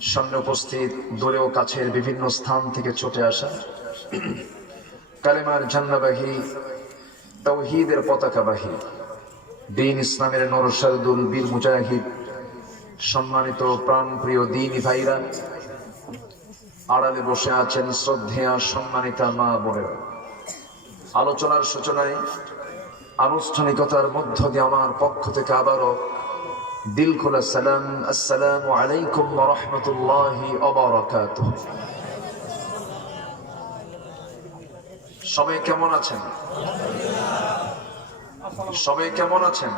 সামনে উপস্থিত দূরে ও কাছের বিভিন্ন স্থান থেকে ছুটে আসা কালেমার ঝান্ডাবাহী তাওহীদের পতাকাবাহী দ্বীন ইসলামের নরসারদুল বীর মুজাহিদ সম্মানিত প্রাণপ্রিয় দ্বীনী ভাইরা, আড়ালে বসে আছেন শ্রদ্ধেয়া সম্মানিতা মা বোনেরা। আলোচনার সূচনায় আনুষ্ঠানিকতার মধ্য দিয়ে আমার পক্ষ থেকে আবারও দিল খোলা সালাম, আসসালামু আলাইকুম ওয়া রাহমাতুল্লাহি ওয়া বারাকাতুহু। সবাই কেমন আছেন? সবাই কেমন আছেন?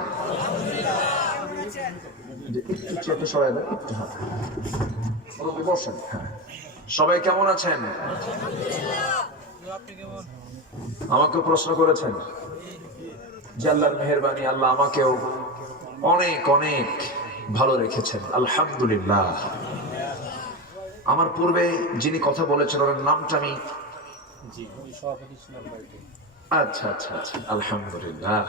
সবাই কেমন আছেন? আমাকে প্রশ্ন করেছেন যে আল্লাহর মেহেরবানি, আল্লাহ আমাকেও অনেক অনেক ভালো রেখেছেন, আলহামদুলিল্লাহ। আমার পূর্বে যিনি কথা বলেছেন ওনার নামটা আমি আচ্ছা আচ্ছা আচ্ছা আলহামদুলিল্লাহ।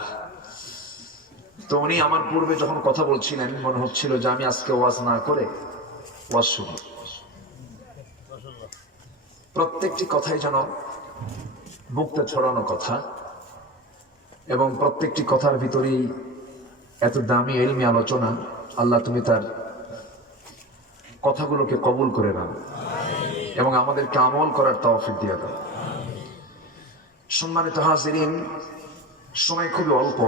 তো উনি আমার পূর্বে যখন কথা বলছিলেন মনে হচ্ছিল যে আমি আজকে ওয়াজ না করে ওয়াজ শুনি। প্রত্যেকটি কথাই যেন মুক্তা ছড়ানো কথা, এবং প্রত্যেকটি কথার ভিতরেই এত দামি ইলমি আলোচনা। আল্লাহ তুমি তার কথাগুলোকে কবুল করে নাও এবং আমাদেরকে আমল করার তৌফিক দিয়ে দাও। সম্মানিত হাজিরিন, সময় খুবই অল্প,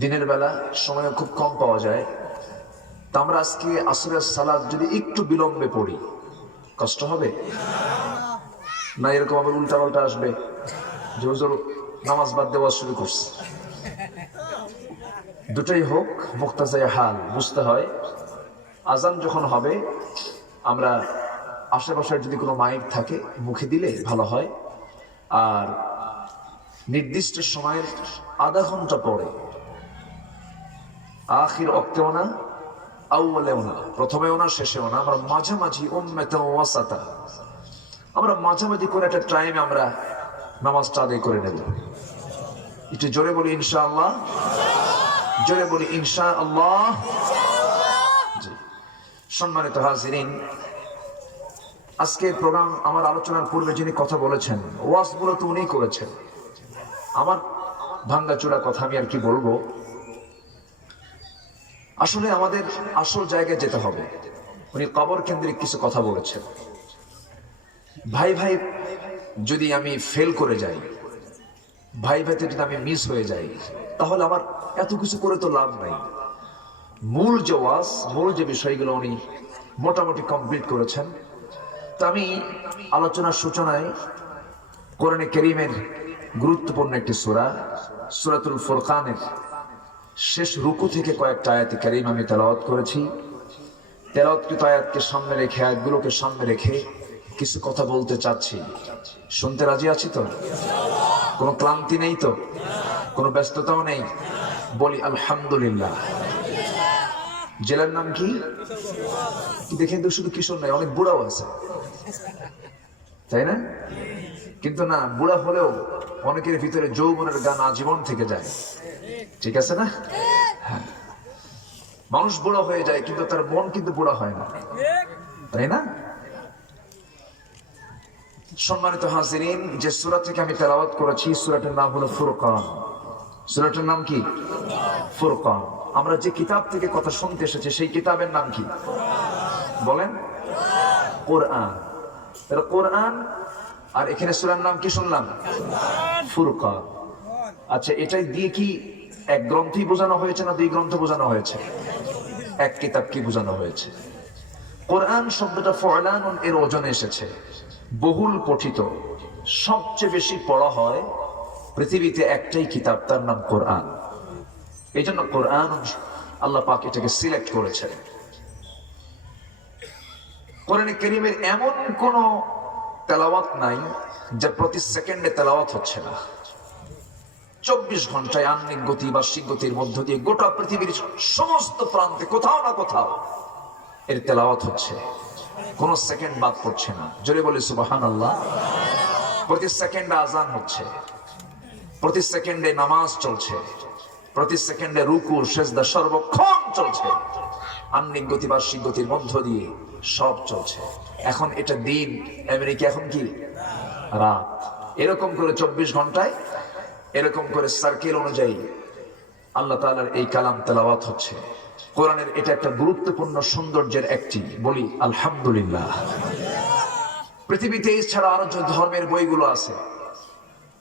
দিনের বেলা সময় খুব কম পাওয়া যায়। তা আমরা আজকে আসরের সালাত যদি একটু বিলম্বে পড়ি কষ্ট হবে না? এরকম আবার উল্টা পাল্টা আসবে যে হুজুর নামাজ বাদ দেওয়া শুরু করছে। দুটোই হোক, মুক্তাজায়ে হাল বুঝতে হয়। আজান যখন হবে আমরা আশেপাশের যদি কোনো মাইক থাকে মুখে দিলে ভালো হয়, আর নির্দিষ্ট সময়ের আধা ঘন্টা পরে, আখির ওয়াক্তেও না আউয়ালেও না, প্রথমেও না শেষেও না, আমরা মাঝামাঝি উম্মাতান ওয়াসাতা, আমরা মাঝামাঝি করে একটা টাইমে আমরা নামাজটা আদায় করে নেব। একটু জোরে বলি ইনশাআল্লাহ, জোরে বলি ইনশাআল্লাহ। জি, সম্মানিত হাজিরিন, আজকের প্রোগ্রাম, আমার আলোচনার পূর্বে যিনি কথা বলেছেন ওয়াজগুলো তো উনিই করেছেন। আমার ভাঙ্গাচোরা কথা আমি আর কি বলবো। আসলে আমাদের আসল জায়গায় যেতে হবে। উনি কবর কেন্দ্রিক কিছু কথা বলেছেন। ভাই ভাই যদি আমি ফেল করে যাই, ভাই ভাইতে যদি আমি মিস হয়ে যাই, তাহলে আমার এত কিছু করে তো লাভ নাই। মূল যে ওয়াজ, মূল যে বিষয়গুলো উনি মোটামুটি কমপ্লিট করেছেন। তো আমি আলোচনার সূচনায় কোরআনে কারীমের গুরুত্বপূর্ণ একটি সূরা, সূরাতুল ফুরকানের শেষ রুকু থেকে কয়েকটা আয়াত কারীম আমি তেলাওয়াত করেছি। তেলাওয়াতকৃত আয়াতকে সামনে রেখে, আয়াতগুলোকে সামনে রেখে কিছু কথা বলতে চাচ্ছি। শুনতে রাজি আছি তো? কোনো ক্লান্তি নেই তো? কোনো ব্যস্ততাও নেই? বলি আলহামদুলিল্লাহ। জেলার নাম কি? দেখেন তো, শুধু কিশোর নাই, অনেক বুড়াও আছে, তাই না? কিন্তু না, বুড়া হলেও অনেকের ভিতরে যৌবনের গান আজীবন থেকে যায়, ঠিক আছে না? হ্যাঁ, মানুষ বুড়া হয়ে যায় কিন্তু তার মন কিন্তু বুড়া হয় না, তাই না? সম্মানিত হাজিরিন, যে সূরা থেকে আমি তেলাওয়াত করেছি সূরাটার নাম হলো ফুরকান। সূরাটার নাম কি? ফুরকান। আমরা যে কিতাব থেকে কথা শুনতে এসেছি সেই কিতাবের নাম কি বলেন? কোরআন। এটা কোরআন, আর এখানে সূরার নাম কি শুনলাম? ফুরকান। আচ্ছা, এটাই দিয়ে কি এক গ্রন্থই বোঝানো হয়েছে না দুই গ্রন্থ বোঝানো হয়েছে? এক কিতাব কি বোঝানো হয়েছে? কোরআন শব্দটা ফুলানুন এর ওজনে এসেছে, বহুল পঠিত, সবচেয়ে বেশি পড়া হয় পৃথিবীতে একটাই কিতাব, তার নাম কোরআন। এই জন্য কোরআন আল্লাহ পাক এটাকে সিলেক্ট করেছেন। কোরআনে কারীমের এমন কোন তেলাওয়াত নাই যা প্রতি সেকেন্ডে তেলাওয়াত হচ্ছে না। 24 ঘন্টায় আহ্নিক গতি, বার্ষিক গতির মধ্য দিয়ে গোটা পৃথিবীর সমস্ত প্রান্তে কোথাও না কোথাও এর তেলাওয়াত হচ্ছে, কোন সেকেন্ড বাদ পড়ছে না। জোরে বলি সুবহানাল্লাহ। প্রতি সেকেন্ডে আজান হচ্ছে, প্রতি সেকেন্ডে নামাজ চলছে, প্রতি সেকেন্ডে রুকু সেজদা সর্বক্ষণ চলছে। আহ্নিক গতি বার্ষিক গতির মধ্য দিয়ে সব চলছে। এখন এটা দিন, আমেরিকা এখন কি রাত। এরকম করে 24 ঘন্টায় এরকম করে সার্কেল অনুযায়ী আল্লাহ তাআলার এই কালাম তেলাওয়াত হচ্ছে। কোরআনের এটা একটা গুরুত্বপূর্ণ সৌন্দর্যের একটি, বলি আলহামদুলিল্লাহ। পৃথিবীতে এছাড়া আরো যে ধর্মের বইগুলো আছে,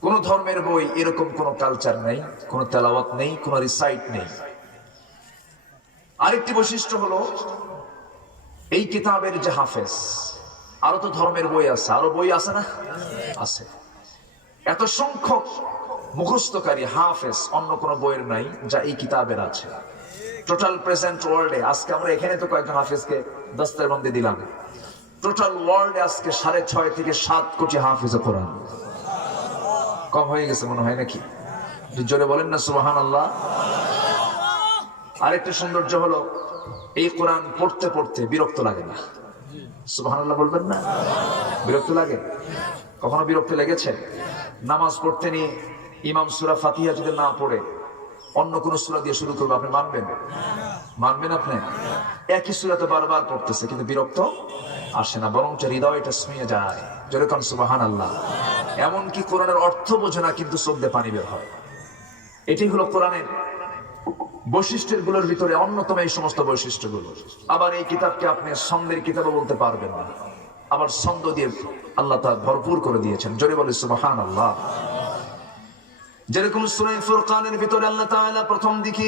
কোন ধর্মের বই এরকম কোন কালচার নেই, কোন তেলাওয়াত নেই, কোন রিসাইট নেই। আরেকটি বৈশিষ্ট্য হলো এই কিতাবের যে হাফেজ, আরো তো ধর্মের বই আছে, আরো বই আছে না? আছে। এত সংখ্যক মুখস্থকারী হাফেজ অন্য কোন বইয়ের নাই যা এই কিতাবের আছে। টোটাল প্রেজেন্ট ওয়ার্ল্ডে আজকে আমরা এখানে তো কয়েকজন হাফেজকে দস্তরবন্দি দিলাম, টোটাল ওয়ার্ল্ডে আজকে 6.5 থেকে 7 কোটি হাফেজ কোরআন। কম হয়ে গেছে মনে হয় নাকি? জোরে বলেন না সুবহানাল্লাহ। আরেকটা সৌন্দর্য হলো এই কোরআন পড়তে পড়তে বিরক্ত লাগে না। সুবহানাল্লাহ বলবেন না? বিরক্ত লাগে? কখনো বিরক্ত লেগেছে? নামাজ পড়তে নিয়ে ইমাম সূরা ফাতিহা যদি না পড়ে অন্য কোন সূরা দিয়ে শুরু করবে, আপনি মানবেন? মানবেন আপনি? একই সূরাতে বারবার পড়তেছে কিন্তু বিরক্ত আসে না, বরং হৃদয়টা ছুঁয়ে যায়। যেরকম সুবহানাল্লাহ। এমনকি কোরআনের অর্থ বোঝে না কিন্তু চোখ দিয়ে পানি বের হয়। এটি হলো কোরআনের বৈশিষ্ট্যের গুলোর ভিতরে অন্যতম, এই সমস্ত বৈশিষ্ট্যগুলো। আবার এই কিতাবকে আপনি ছন্দের কিতাবও বলতে পারবেন না, আবার ছন্দ দিয়ে আল্লাহ তাআলা ভরপুর করে দিয়েছেন। জোরে বলে সুবহানাল্লাহ। যেরকম সূরা ফুরকানের ভিতরে আল্লাহ তাআলা প্রথম দিকে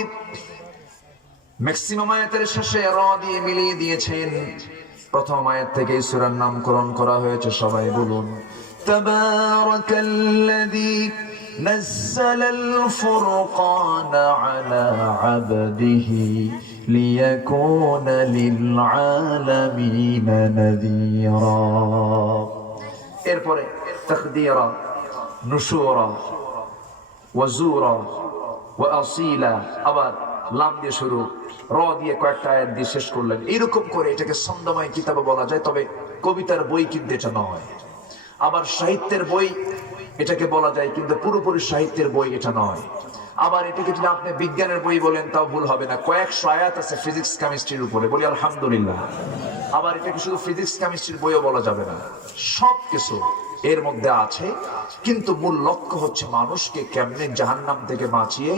ম্যাক্সিমাম আয়াতের শেষে র দিয়ে মিলিয়ে দিয়েছেন। প্রথম আয়াত থেকে এই সূরার নামকরণ করা হয়েছে, সবাই বলুন তাবারাকাল্লাযী নাযালাল ফুরকানা আলা আবদিহি লিয়াকুনা লিল আলামিনা নাযীরা। এরপরে তাকদীরা, নুশুরা, ওয়াজুরা, ওয়াসিলা, আবার লাম দিয়ে শুরু, র দিয়ে কয়েকটা আয়াত দিয়ে শেষ করলেন। এইরকম করে এটাকে ছন্দময় কিতাব বলা যায়, তবে কবিতার বই কিন্তু এটা নয়। আবার সাহিত্যের বই এটাকে বলা যায়, কিন্তু পুরোপুরি সাহিত্যের বই এটা নয়। আবার এটাকে যদি আপনি বিজ্ঞানের বই বলেন তাও ভুল হবে না। কয়েকশো আয়াত আছে ফিজিক্স কেমিস্ট্রির উপরে, বলি আলহামদুলিল্লাহ। আবার এটাকে শুধু ফিজিক্স কেমিস্ট্রির বইও বলা যাবে না, সবকিছু এর মধ্যে আছে। কিন্তু মূল লক্ষ্য হচ্ছে মানুষকে কেমনে জাহান্নাম থেকে বাঁচিয়ে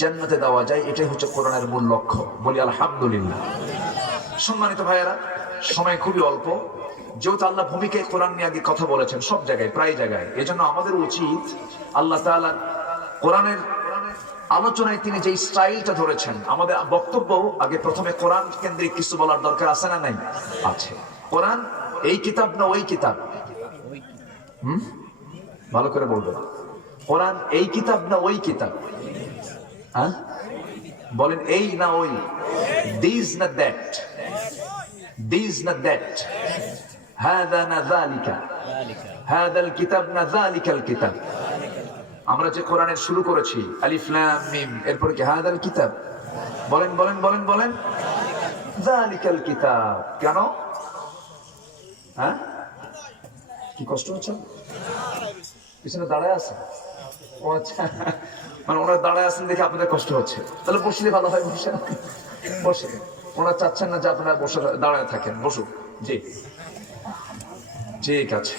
জান্নাতে দেওয়া যায়, এটাই হচ্ছে কোরআনের মূল লক্ষ্য, বলি আলহামদুলিল্লাহ। সম্মানিত ভাইয়েরা, সময় খুবই অল্প, যেহেতু আল্লাহ ভূমিকায় কোরআন নিয়ে আগে কথা বলেছেন সব জায়গায়, প্রায় জায়গায়, এজন্য আমাদের উচিত আল্লাহ তাআলা কোরআনের আলোচনায় তিনি যে স্টাইলটা ধরেছেন, আমাদের বক্তব্য আগে প্রথমে কোরআন কেন্দ্রিক কিছু বলার দরকার আছে না নাই? আছে। কোরআন এই কিতাব না ওই কিতাব? ভালো করে বলবেন। কোরআন এই কিতাব না ওই কিতাব? হ্যাঁ বলেন, এই না ওই, দিস না দ্যাট, দিস না দ্যাট, হাদা না যালিকা, হাদাল কিতাব না যালিকাল কিতাব। আমরা যে কোরআনের শুরু করেছি আলিফ লাম মিম, এরপর কি হাদাল কিতাব? বলেন বলেন বলেন বলেন, যালিকাল কিতাব। কেন? হ্যাঁ, কি কষ্ট হচ্ছে? পিছনে দাঁড়ায় আছে? ও আচ্ছা, মানে ওনারা দাঁড়ায় আছেন দেখে আপনাদের কষ্ট হচ্ছে। তাহলে বসলে ভালো হয়, বসে বসে। ওনারা চাচ্ছেন না যে আপনারা বসে দাঁড়ায় থাকেন, বসুন। জি ঠিক আছে,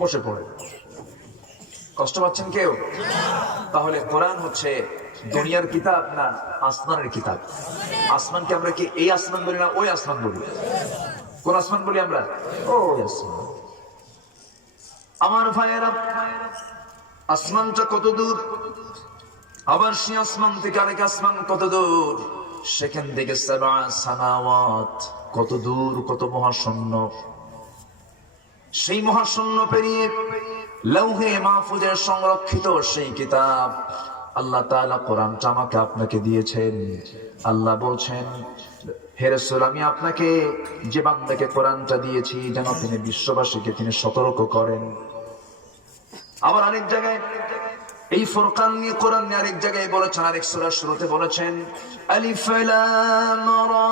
বসে পড়ে। কষ্ট পাচ্ছেন কেউ? তাহলে কোরআন হচ্ছে দুনিয়ার কিতাব না আসমানের কিতাব? আসমানকে আমরা কি এই আসমান বলি না ওই আসমান বলি? কোন আসমান বলি আমরা? ওই আসমান। আমার ভাইয়েরা, আসমানটা কত দূর, আবার সেই আসমান থেকে আরেক আসমান কত দূর, সেখান থেকে সাবা সামাওয়াত কত দূর, কত মহাশূন্য। সেই মহাশূন্য পেরিয়ে লৌহে মাহফুজের সংরক্ষিত সেই কিতাব আল্লাহ তাআলা কোরআনটা আমাকে আপনাকে দিয়েছেন। আল্লাহ বলছেন, হে রাসূল, আমি আপনাকে যে বান্দাকে কোরআনটা দিয়েছি যেন তিনি বিশ্ববাসীকে তিনি সতর্ক করেন। আবার আরেক জায়গায় এই ফুরকান নিয়ে কোরআন নিয়ে আরেক জায়গায় বলেছেন, আরেক সূরার শুরুতে বলেছেন, আলিফ লাম রা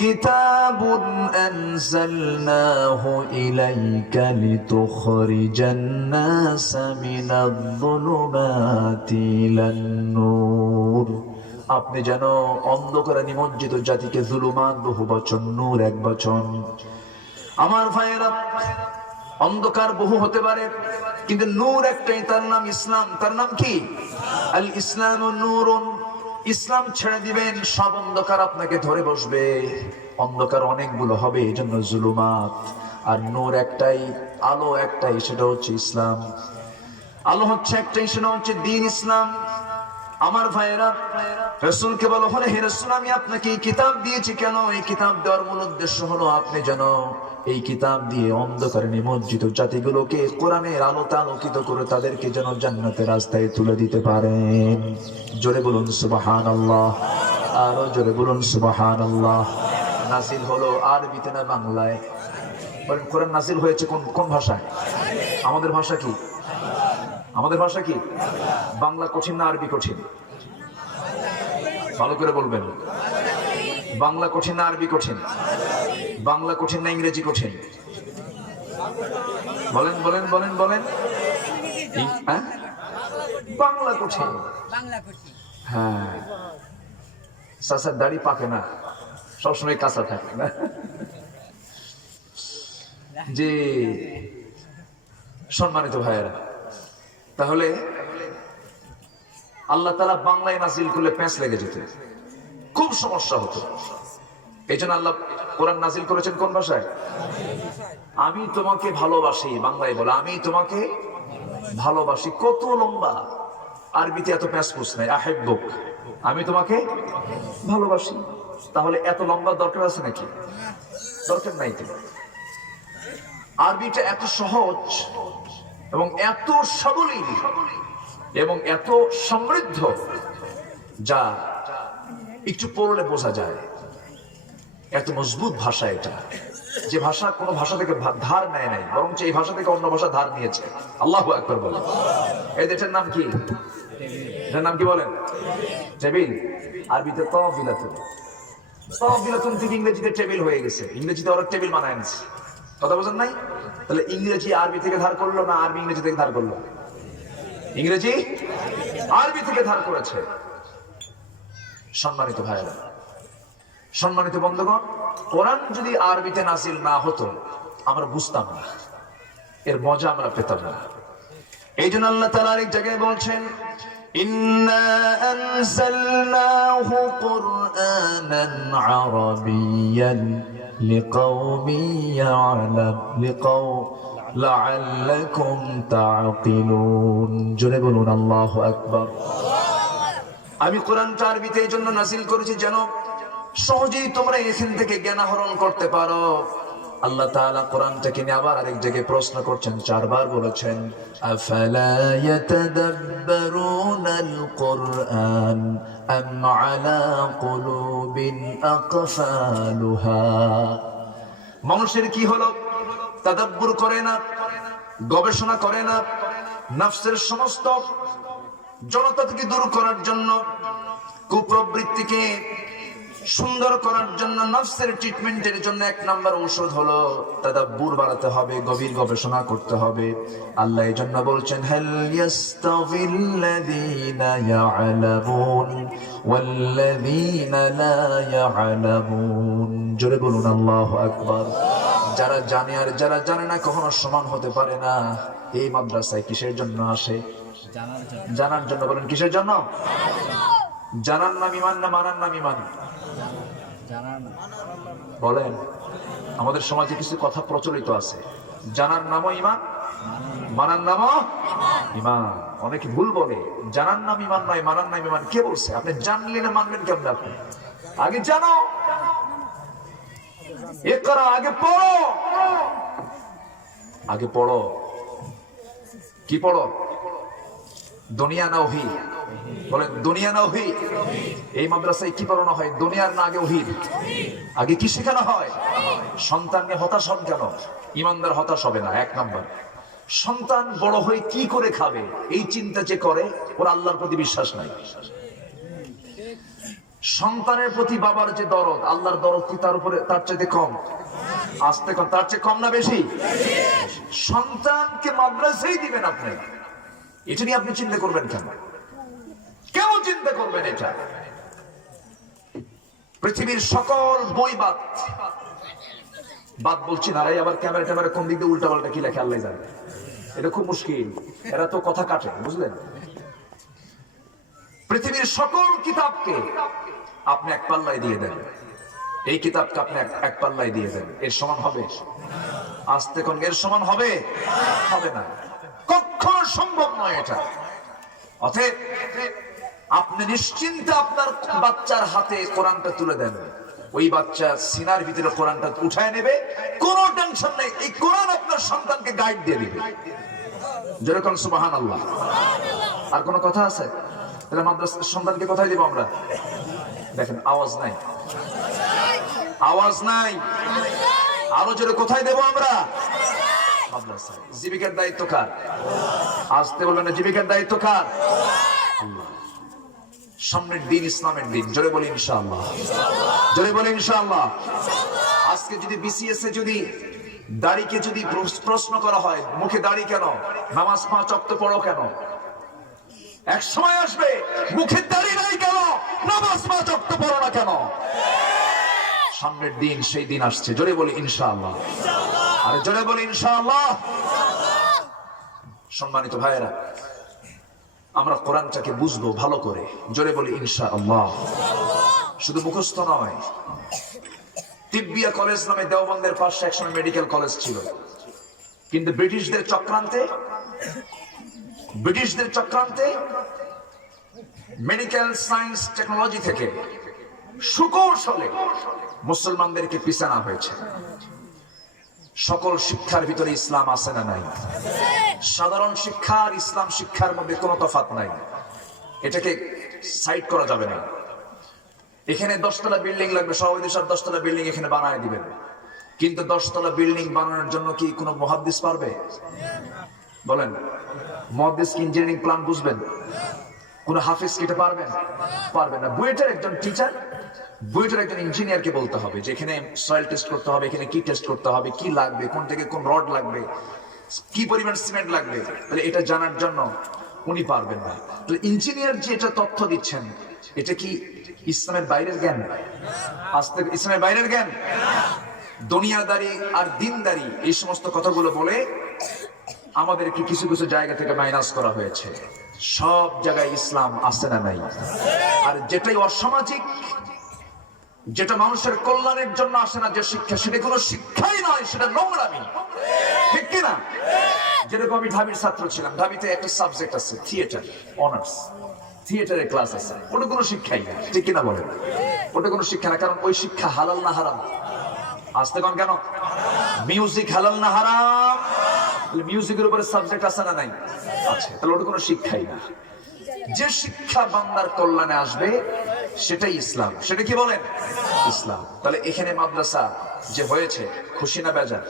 কিতাবুন আনজালনাহু ইলাইকা লিতুখরিজান নাসা মিনায যুলুমাতি ইলান নূর আপনি যেন অন্ধকারে নিমজ্জিত জাতিকে জুলুমাত বহু বচন, নূর এক বচন। আমার ভাইয়েরা, অন্ধকার বহু হতে পারে, কিন্তু নূর একটাই, তার নাম ইসলাম। তার নাম কি? আল ইসলাম নূরুন। ইসলাম ছেড়ে দিবেন, সব অন্ধকার আপনাকে ধরে বসবে। অন্ধকার অনেকগুলো হবে, এই জন্য জুলুমাত। আর নূর একটাই, আলো একটাই, সেটা হচ্ছে ইসলাম। আলো হচ্ছে একটাই, সেটা হচ্ছে দ্বীন ইসলাম। আমার ভাইয়েরা, রাসূলকে বলা হলো, হে রাসূল, আমি আপনাকে এই কিতাব দিয়েছি কেন? এই কিতাব দেওয়ার মূল উদ্দেশ্য হলো আপনি যেন এই কিতাব দিয়ে অন্ধকারে নিমজ্জিত জাতিগুলোকে কোরআনের আলোতে আলোকিত করে তাদেরকে যেন জান্নাতের রাস্তায় তুলে দিতে পারেন। জোরে বলুন সুবহানাল্লাহ, আরো জোরে বলুন সুবহানাল্লাহ। নাজিল হলো আরবিতে না বাংলায়? বলেন, কোরআন নাজিল হয়েছে কোন কোন ভাষায়? আমাদের ভাষা কি? আমাদের ভাষা কি? বাংলা কঠিন না আরবি কঠিন? ভালো করে বলবেন। বাংলা কঠিন না আরবি কঠিন? বাংলা কঠিন না ইংরেজি কঠিন? বলেন বলেন বলেন বলেন। হ্যাঁ, বাংলা কঠিন। হ্যাঁ, চাচার দাড়ি পাকে না, সবসময় কাঁচা থাকে না। যে সম্মানিত ভাইয়েরা, তাহলে আল্লাহ তাআলা বাংলায় নাজিল করলে প্যাঁচ লেগে যেত, খুব সমস্যা হতো। এই জন্য আল্লাহ কোরআন নাজিল করেছেন কোন ভাষায়? আমি তোমাকে ভালোবাসি, বাংলায় বলে আমি তোমাকে ভালোবাসি। কত লম্বা! আরবিতে এত প্যাঁচ পুছ নাই, আহিব্বুক, আমি তোমাকে ভালোবাসি। তাহলে এত লম্বা দরকার আছে নাকি? দরকার নাই তো। আরবিটা এত সহজ এবং এত সাবলীল এবং এত সমৃদ্ধ, যা একটু পড়লে বোঝা যায়। এত মজবুত ভাষা এটা, যে ভাষা কোনো ভাষা থেকে ধার নেয় নাই, বরং এই ভাষা থেকে অন্য ভাষা ধার নিয়েছে। আল্লাহু আকবার বলেন। এই দেশের নাম কি? এটার নাম কি বলেন? টেবিল। আরবিতে তাওবিলাতুন। তাওবিলাতুন থেকে ইংরেজিতে টেবিল হয়ে গেছে। ইংরেজিতে ওরা টেবিল বানায় আনছে। কথা বোঝেন নাই? তাহলে ইংরেজি আরবি থেকে ধার করলো না আরবি ইংরেজি থেকে ধার করলো? ইংরেজি আরবি থেকে ধার করেছে। সম্মানিত ভাইরা, সম্মানিত বন্ধুগণ, কোরআন যদি আরবিতে নাজিল না হতো আমরা বুঝতাম না, এর মজা আমরা পেতাম না। এই জন্য আল্লাহ তাআলা আরেক জায়গায় বলছেন, ইন্না আনসালনাহু কুরআনান আরাবিয়্যান লিকাওমি লাআল্লাকুম তাআকিলুন। জোরে বলুন আল্লাহু আকবার। আমি কোরআনটা আরবিতে এই জন্য নাজিল করেছি যেন সহজেই তোমরা এখান থেকে জ্ঞান আহরণ করতে পারো। আল্লাহ তাআলা কোরআনটাকে নিয়ে আবার আরেক জায়গায় প্রশ্ন করছেন, চারবার বলেছেন, আফালা ইয়াতাদাব্বারুনাল কুরআন আম আলা কুলুবিন আকফালুহা। মানুষের কি হলো? তাদাব্বুর করে না, গবেষণা করে না। নফসের সমস্ত জড়তা থেকে দূর করার জন্য, কুপ্রবৃত্তিকে সুন্দর করার জন্য, নফসের ট্রিটমেন্টের জন্য এক নাম্বার ঔষধ হলো তাদাব্বুর বাড়াতে হবে, গভীর গবেষণা করতে হবে। আল্লাহ এই জন্য বলছেন, হাল ইয়াস্তাবিল্লাযীনা ইয়া'লামুন ওয়াল্লাযীনা লা ইয়া'লামুন। জোরে বলুন আল্লাহু আকবার। যারা জানে আর যারা জানে না কখনো সমান হতে পারে না। এই মাদ্রাসায় কিসের জন্য আসে? জানার জন্য। বলেন কিসের জন্য? জানার নাম ঈমান না মানার নাম ঈমান? বলেন। আমাদের সমাজে কিছু কথা প্রচলিত আছে, জানার নামও ঈমান, মানার নামও ঈমান। অনেকে ভুল বলে, জানার নাম ঈমান নয়, মানার নাম ঈমান। কে বলছে? আপনি জানলে না মানবেন কেমন? আপনি আগে জানো, ইকরা, আগে পড়ো, আগে পড়ো। কি পড়ো? দুনিয়া না ওহী? বলেন দুনিয়া না ওহী? এই মাদ্রাসায় কি পড়ানো হয়? দুনিয়ার না আগে ওহী? আগে কি শেখানো হয়? সন্তানকে হতাশ হন কেন? ইমানদার হতাশ হবে না। এক নাম্বার, সন্তান বড় হয়ে কি করে খাবে এই চিন্তা যে করে, ওর আল্লাহর প্রতি বিশ্বাস নাই। সন্তানের প্রতি বাবার যে দরদ, আল্লাহর দরদ কি তার উপরে তার চাইতে কম? আসতে কম, তার চেয়ে কম না বেশি? সন্তানকে মাদ্রাসায় দিবেন আপনি, এটা নিয়ে আপনি চিন্তা করবেন কেন? কেমন চিন্তা করবেন এটা? পৃথিবীর সকল বই বাদ বলছি না, আবার ক্যামেরা কোন দিক দিয়ে উল্টা পাল্টা কি লেখে আল্লাহ জানে। এটা খুব মুশকিল, এরা তো কথা কাটে, বুঝলেন? পৃথিবীর সকল কিতাবকে আপনি এক পাল্লায় দিয়ে দেন, এই কিতাবকে আপনি এক পাল্লায় দিয়ে দেন, এর সমান হবে? আস্তে কোন এর সমান হবে? হবে না, কখনো সম্ভব নয় এটা। অতএব আপনি নিশ্চিন্তে আপনার বাচ্চার হাতে কোরআনটা তুলে দেন, ওই বাচ্চা সিনার ভিতরে কোরআনটা উঠায় নেবে, কোনো টেনশন নেই। এই কোরআন আপনার সন্তানকে গাইড দিয়ে দিবে। যেরকম সুবহানাল্লাহ। আর কোনো কথা আছে? তাহলে মাদ্রাসার সন্তানকে কোথায় দিব আমরা? দেখেন আওয়াজ নাই, আওয়াজ নাই, আরো জোরে কোথায় দেব আমরা? মাদ্রাসায়। জীবিকার দায়িত্ব কার? আসতে বলবেন না, জীবিকার দায়িত্ব কার? আল্লাহ। সামনের দিন ইসলামের দিন, জোরে বলি ইনশাআল্লাহ, জোরে বলি ইনশাআল্লাহ। আজকে যদি বিসিএস এ যদি দাড়িকে যদি প্রশ্ন করা হয়, মুখে দাড়ি কেন, নামাজ 5 ওয়াক্ত পড়ো কেন, এক সময় আসবে মুখে দাড়ি নাই কেন, নামাজ 5 ওয়াক্ত পড়ো না কেন? সামনের দিন সেই দিন আসছে, জোরে বলি ইনশাআল্লাহ, আরে জোরে বলি ইনশাআল্লাহ। সম্মানিত ভাইয়েরা, আমরা কোরআনটাকে বুঝবো ভালো করে, জোরে বলি ইনশাআল্লাহ। শুধু মুখস্থ নয়। তিব্বিয়া কলেজ নামে দেওবন্দের পাশে একসময় মেডিকেল কলেজ ছিল, কিন্তু ব্রিটিশদের চক্রান্তে মেডিকেল সায়েন্স টেকনোলজি থেকে সুকৌশলে মুসলমানদেরকে পিছানো হয়েছে। সকল শিক্ষার ভিতরে ইসলাম আছে না নাই? সাধারণ শিক্ষা আর ইসলাম শিক্ষার মধ্যে কোনো তফাৎ নাই, এটাকে সাইড করা যাবে না। এখানে 10 তলা বিল্ডিং লাগবে, সভাপতি সাহেব 10 তলা বিল্ডিং এখানে বানায় দিবেন, কিন্তু 10 তলা বিল্ডিং বানানোর জন্য কি কোনো মুহাদ্দিস পারবে? বলেন, মুহাদ্দিস কি ইঞ্জিনিয়ারিং প্ল্যান বুঝবেন? কোন হাফেজ কি এটা পারবেন? পারবেন না। বুয়েটের একজন টিচার, বুয়েটের একজন ইঞ্জিনিয়ারকে বলতে হবে যে এখানে সয়েল টেস্ট করতে হবে, এখানে কি টেস্ট করতে হবে, কি লাগবে, কোন থেকে কোন রড লাগবে, কি পরিমাণ সিমেন্ট লাগবে, তাহলে এটা জানার জন্য উনি পারবেন না। তো ইঞ্জিনিয়ার যে এটা তথ্য দিচ্ছেন, এটা কি ইসলামের বাইরের জ্ঞান? আজকে ইসলামের বাইরের জ্ঞান? দুনিয়াদারি আর দিনদারি এই সমস্ত কথাগুলো বলে আমাদেরকে কিছু কিছু জায়গা থেকে মাইনাস করা হয়েছে। সব জায়গায় ইসলাম আছে না নাই? আর যেটাই অসামাজিক, যেটা মানুষের কল্যাণের জন্য আসে না, যে শিক্ষা, সেটা কোনো শিক্ষাই নয়, সেটা নোংরামি, ঠিক কিনা? যেরকম আমি ঢাবির ছাত্র ছিলাম, ঢাবিতে একটা সাবজেক্ট আছে থিয়েটার অনার্স, থিয়েটারের ক্লাস আছে, ওটা কোনো শিক্ষাই না, ঠিক কিনা বলেন? ওটা কোনো শিক্ষা না, কারণ ওই শিক্ষা হালাল না হারাম? আসতে কোন কেন? মিউজিক হালাল না হারাম? মিউজিকের উপরে সাবজেক্ট আছে না নাই? আছে, তাহলে ওটা কোনো শিক্ষাই না। যে শিক্ষা বান্দার কল্যাণে আসবে সেটাই ইসলাম। সেটা কি বলেন? ইসলাম। তাহলে এখানে মাদ্রাসা যে হয়েছে, খুশি না বেজার?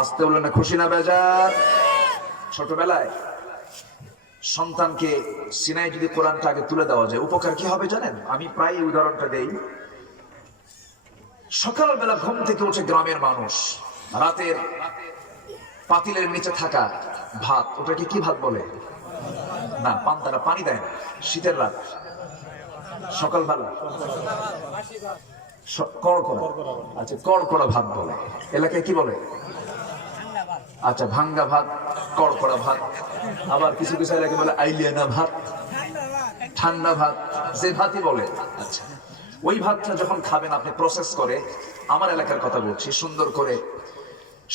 আসতে বলেন না, খুশি না বেজার? ছোটবেলায় সন্তানকে সিনায় যদি কোরআনটা আগে তুলে দেওয়া যায়, উপকার কি হবে জানেন? আমি প্রায় উদাহরণটা দেই। সকালবেলা ঘুম থেকে উঠে গ্রামের মানুষ রাতের পাতিলের নিচে থাকা ভাত, ওটাকে কি ভাত বলে? না, পান্তারা, পানি দেয় না, শীতের রাত, সকালবেলা আচ্ছা কড়কড়া ভাত বলে, এলাকায় কি বলে? আচ্ছা ভাঙ্গা ভাত, কড়কড়া ভাত, আবার কিছু কিছু এলাকায় বলে আইলিয়ানা ভাত, ঠান্ডা ভাত, যে ভাতই বলে। আচ্ছা, ওই ভাতটা যখন খাবেন আপনি প্রসেস করে, আমার এলাকার কথা বলছি, সুন্দর করে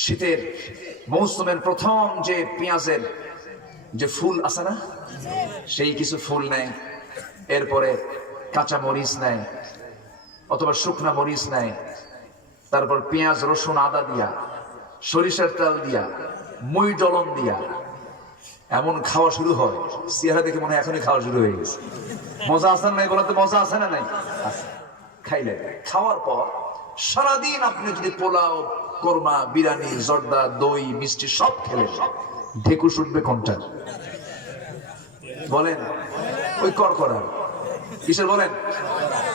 শীতের মৌসুমের প্রথম যে পেঁয়াজের যে ফুল আছে না, সেই কিছু ফুল নেয়, এরপরে কাঁচা মরিচ নেয় অথবা শুকনা মরিচ নেয়, তারপর পেঁয়াজ রসুন আদা দিয়া, সরিষার তেল দিয়া, মই ডলন দিয়া এমন খাওয়া শুরু হয়, চেহারা দেখে মনে হয় এখনই খাওয়া শুরু হয়ে গেছে। মজা আছে না নাই বলেন তো? মজা আছে না নাই? খাইলে, খাওয়ার পর সারাদিন আপনি যদি পোলাও, কোরমা, বিরিয়ানি, জর্দা, দই, মিষ্টি সব খেলে, ঢেকুশ উঠবে কোনটা বলেন? ওই কড়কড়া। কিসের বলেন?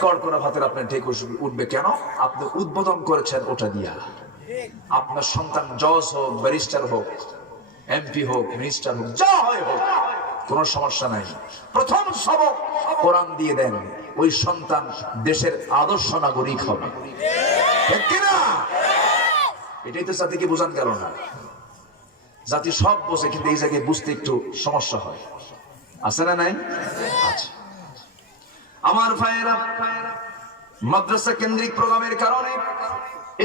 কড়কড়া ভাতের আপনার ঢেকুশ উঠবে কেন? আপনি উদ্বোধন করেছেন ওটা দিয়া। আপনার সন্তান জজ হোক, ব্যারিস্টার হোক, এমপি হোক, মিনিস্টার হোক, যা হয় হোক, কোন সমস্যা নাই, প্রথম সবক কোরআন দিয়ে দেন। ওই সন্তান দেশের আদর্শ নাগরিক হবে, ঠিক কিনা? এটাই তো জাতিকে বোঝান গেল না। জাতি সব বোঝে, কিন্তু এই জায়গায় বুঝতে একটু সমস্যা হয়, আছে না নাই? আচ্ছা আমার ভাইয়েরা, মাদ্রাসা কেন্দ্রিক প্রোগ্রামের কারণে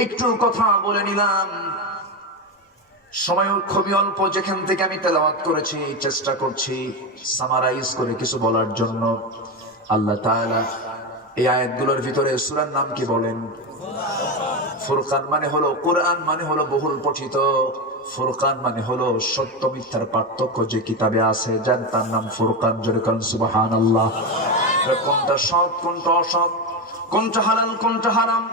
একটু কথা বলে নিলাম। সময় খুবই অল্প, যেখান থেকে আমি তেলাওয়াত করেছি চেষ্টা করছি সামারাইজ করে কিছু বলার জন্য। আল্লাহ তাআলা এই আয়াতগুলোর ভিতরে সূরার নাম কি বলেন? ফুরকান মানে হলো কোরআন, মানে হলো বহুল পঠিত। ফুরকান মানে হলো সত্য মিথ্যার পার্থক্য যে কিতাবে আছে, যার তার নাম ফুরকান। জোরে বলেন সুবহানাল্লাহ। কোনটা সৎ কোনটা অসৎ, কোনটা হালাল কোনটা হারাম,